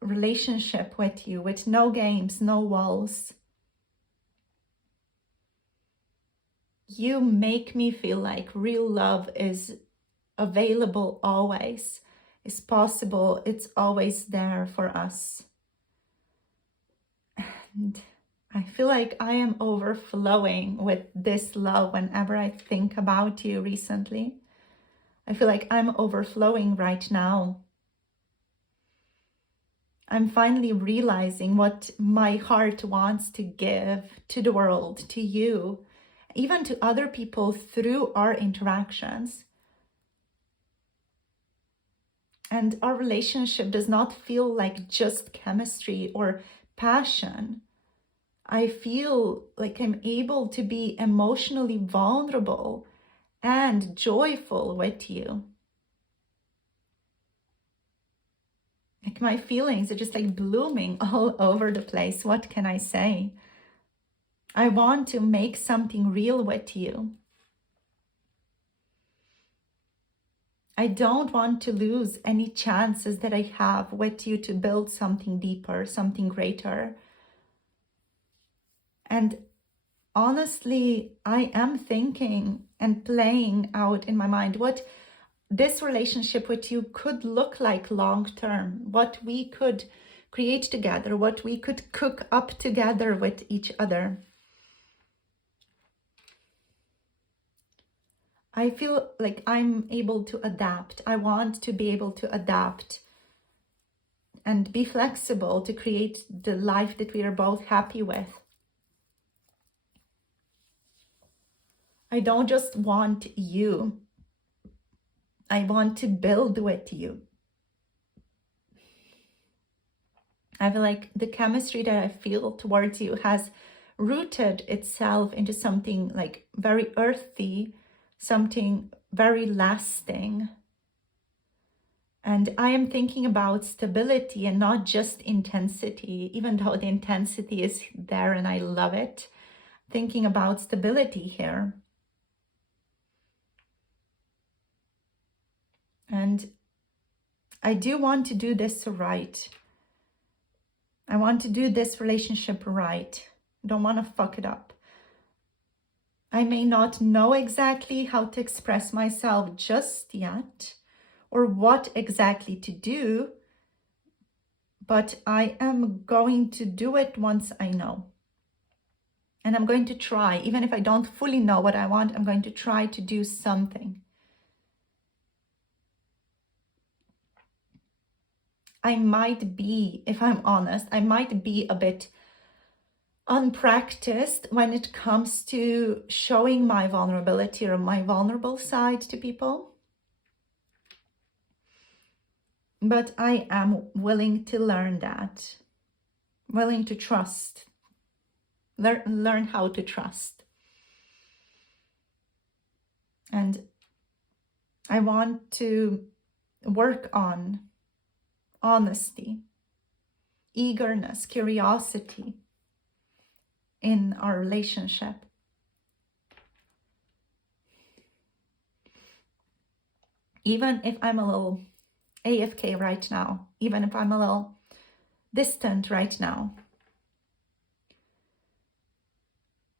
relationship with you, with no games, no walls. You make me feel like real love is available always, is possible, it's always there for us. And I feel like I am overflowing with this love whenever I think about you recently. I feel like I'm overflowing right now. I'm finally realizing what my heart wants to give to the world, to you, even to other people through our interactions. And our relationship does not feel like just chemistry or passion. I feel like I'm able to be emotionally vulnerable and joyful with you. Like my feelings are just like blooming all over the place. What can I say? I want to make something real with you. I don't want to lose any chances that I have with you to build something deeper, something greater. And honestly, I am thinking and playing out in my mind what this relationship with you could look like long term, what we could create together, what we could cook up together with each other. I feel like I'm able to adapt. I want to be able to adapt and be flexible to create the life that we are both happy with. I don't just want you. I want to build with you. I feel like the chemistry that I feel towards you has rooted itself into something like very earthy, something very lasting. And I am thinking about stability and not just intensity, even though the intensity is there and I love it. Thinking about stability here. And I do want to do this right. I want to do this relationship right. I don't want to fuck it up. I may not know exactly how to express myself just yet, or what exactly to do, but I am going to do it once I know. And I'm going to try, even if I don't fully know what I want, I'm going to try to do something. I might be, if I'm honest, I might be a bit unpracticed when it comes to showing my vulnerability or my vulnerable side to people. But I am willing to learn that, willing to trust, learn how to trust. And I want to work on honesty, eagerness, curiosity in our relationship. Even if I'm a little AFK right now, even if I'm a little distant right now,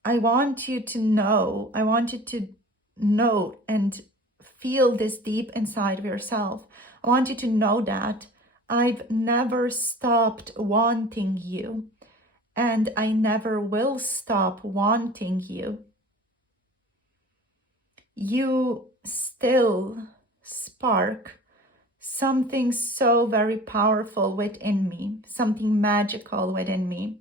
I want you to know, I want you to know and feel this deep inside of yourself. I want you to know that I've never stopped wanting you, and I never will stop wanting you. You still spark something so very powerful within me, something magical within me.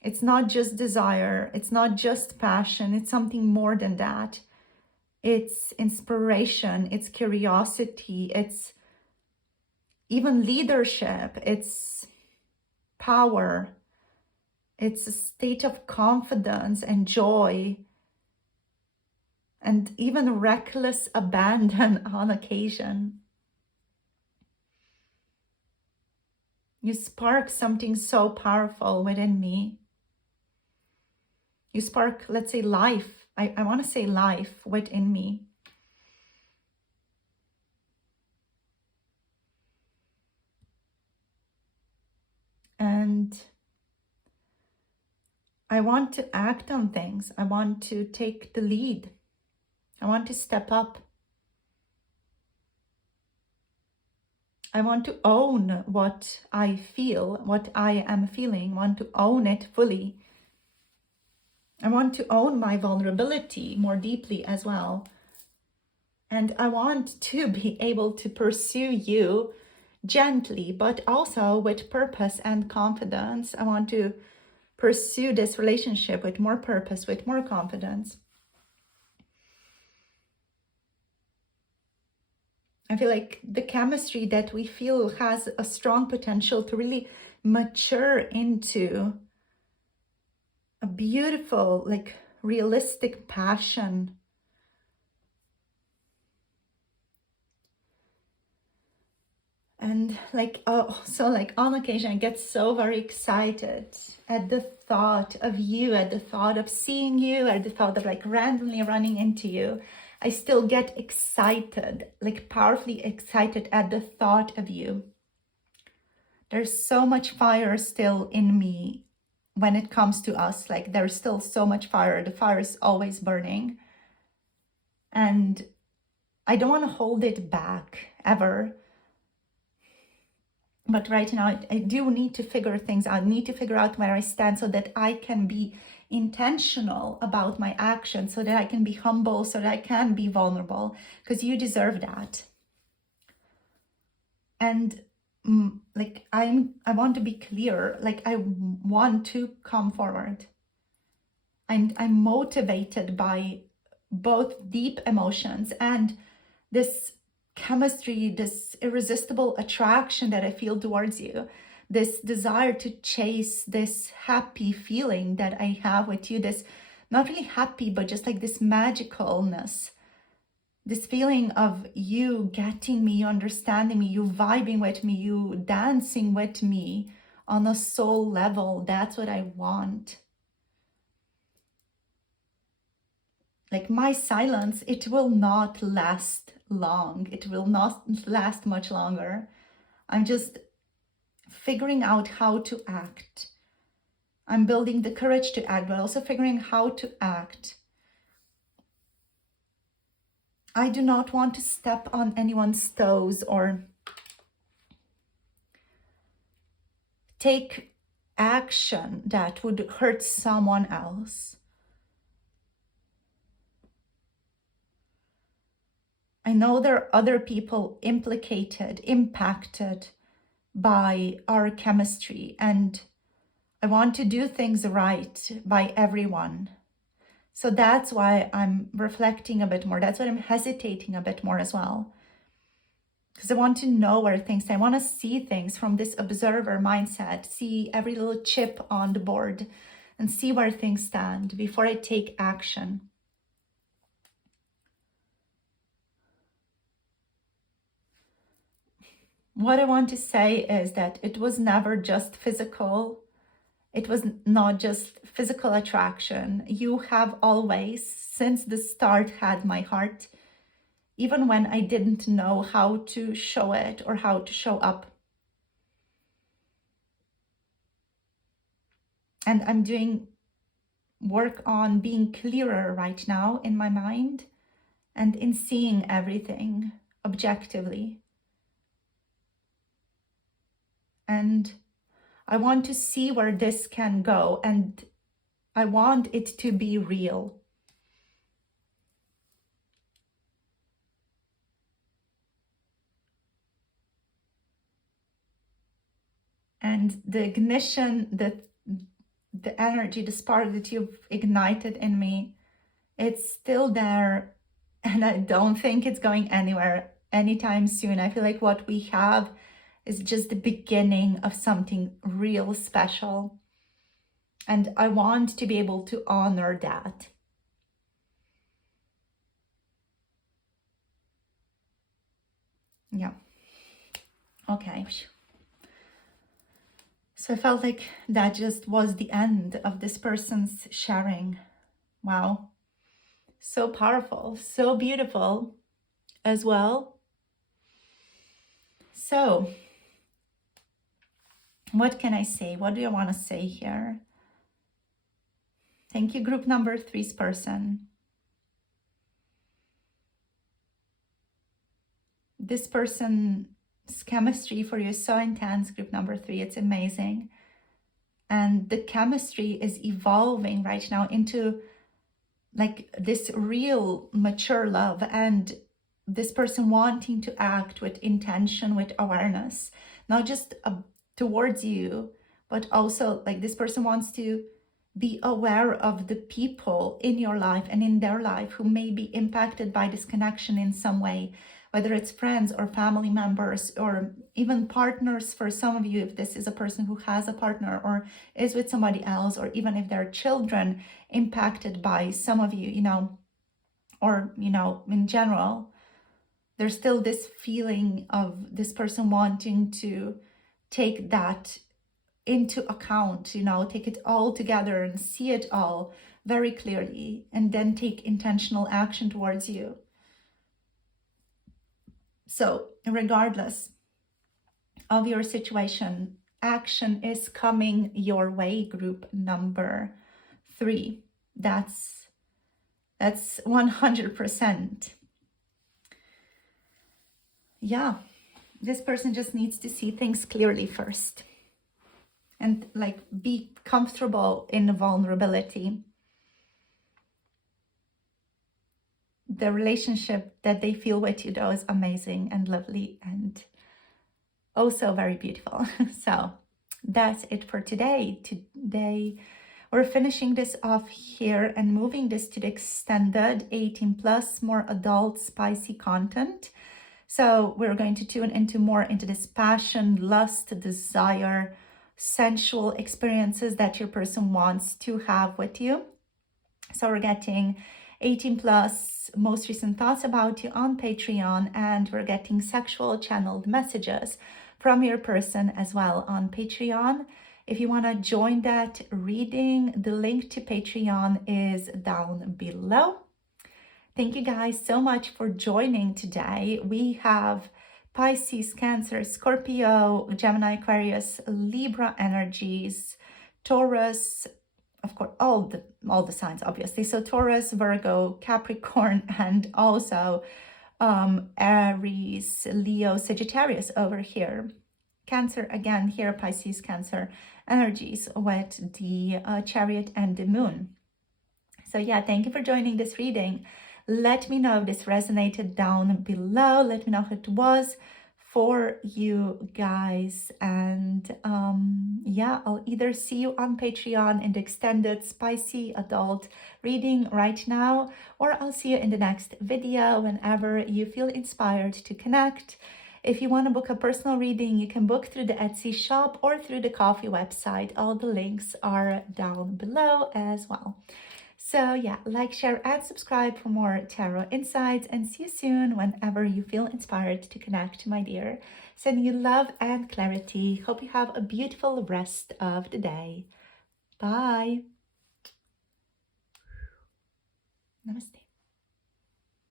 It's not just desire, it's not just passion, it's something more than that. It's inspiration, it's curiosity, it's even leadership, it's power, it's a state of confidence and joy, and even reckless abandon on occasion. You spark something so powerful within me. You spark, let's say, life. I want to say life within me. And I want to act on things. I want to take the lead. I want to step up. I want to own what I feel, what I am feeling. I want to own it fully. I want to own my vulnerability more deeply as well. And I want to be able to pursue you gently, but also with purpose and confidence. I want to pursue this relationship with more purpose, with more confidence. I feel like the chemistry that we feel has a strong potential to really mature into a beautiful, like realistic passion. And like, oh, so like on occasion, I get so very excited at the thought of you, at the thought of seeing you, at the thought of like randomly running into you. I still get excited, like powerfully excited at the thought of you. There's so much fire still in me when it comes to us. Like there's still so much fire. The fire is always burning. And I don't want to hold it back ever. But right now, I do need to figure things out. I need to figure out where I stand so that I can be intentional about my actions, so that I can be humble, so that I can be vulnerable, because you deserve that. And like I want to be clear. Like I want to come forward. I'm motivated by both deep emotions and this chemistry, this irresistible attraction that I feel towards you, this desire to chase this happy feeling that I have with you, this not really happy, but just like this magicalness, this feeling of you getting me, you understanding me, you vibing with me, you dancing with me on a soul level. That's what I want. Like my silence, it will not last long. It will not last much longer. I'm just figuring out how to act. I'm building the courage to act, but also figuring how to act. I do not want to step on anyone's toes or take action that would hurt someone else. I know there are other people implicated, impacted by our chemistry, and I want to do things right by everyone. So that's why I'm reflecting a bit more. That's why I'm hesitating a bit more as well. Because I want to know where things stand. I want to see things from this observer mindset, see every little chip on the board and see where things stand before I take action. What I want to say is that it was never just physical. It was not just physical attraction. You have always, since the start, had my heart, even when I didn't know how to show it or how to show up. And I'm doing work on being clearer right now in my mind and in seeing everything objectively. And I want to see where this can go, and I want it to be real. And the ignition, the energy, the spark that you've ignited in me, it's still there, and I don't think it's going anywhere anytime soon. I feel like what we have is just the beginning of something real special. And I want to be able to honor that. Yeah. Okay. So I felt like that just was the end of this person's sharing. Wow. So powerful, so beautiful as well. So what can I say? What do I want to say here? Thank you, group number 3's person. This person's chemistry for you is so intense, group number 3. It's amazing. And the chemistry is evolving right now into like this real mature love, and this person wanting to act with intention, with awareness, not just towards you, but also like this person wants to be aware of the people in your life and in their life who may be impacted by this connection in some way, whether it's friends or family members or even partners for some of you, if this is a person who has a partner or is with somebody else, or even if there are children impacted by some of you, or, in general, there's still this feeling of this person wanting to take that into account, take it all together and see it all very clearly, and then take intentional action towards you. So regardless of your situation, action is coming your way, group number 3. That's 100%. Yeah, this person just needs to see things clearly first and like be comfortable in vulnerability. The relationship that they feel with you, though, is amazing and lovely and also very beautiful. So that's it for today. Today we're finishing this off here and moving this to the extended 18 plus, more adult, spicy content. So we're going to tune into this passion, lust, desire, sensual experiences that your person wants to have with you. So we're getting 18 plus, most recent thoughts about you on Patreon, and we're getting sexual channeled messages from your person as well on Patreon. If you want to join that reading, the link to Patreon is down below. Thank you guys so much for joining today. We have Pisces, Cancer, Scorpio, Gemini, Aquarius, Libra energies, Taurus, of course, all the signs, obviously. So Taurus, Virgo, Capricorn, and also Aries, Leo, Sagittarius over here. Cancer again here, Pisces, Cancer energies with the Chariot and the Moon. So yeah, thank you for joining this reading. Let me know if this resonated down below. Let me know if it was for you guys. And yeah, I'll either see you on Patreon in the extended spicy adult reading right now, or I'll see you in the next video whenever you feel inspired to connect. If you want to book a personal reading, you can book through the Etsy shop or through the Ko-fi website. All the links are down below as well. So yeah, like, share, and subscribe for more tarot insights, and see you soon whenever you feel inspired to connect, my dear. Sending you love and clarity. Hope you have a beautiful rest of the day. Bye. Namaste.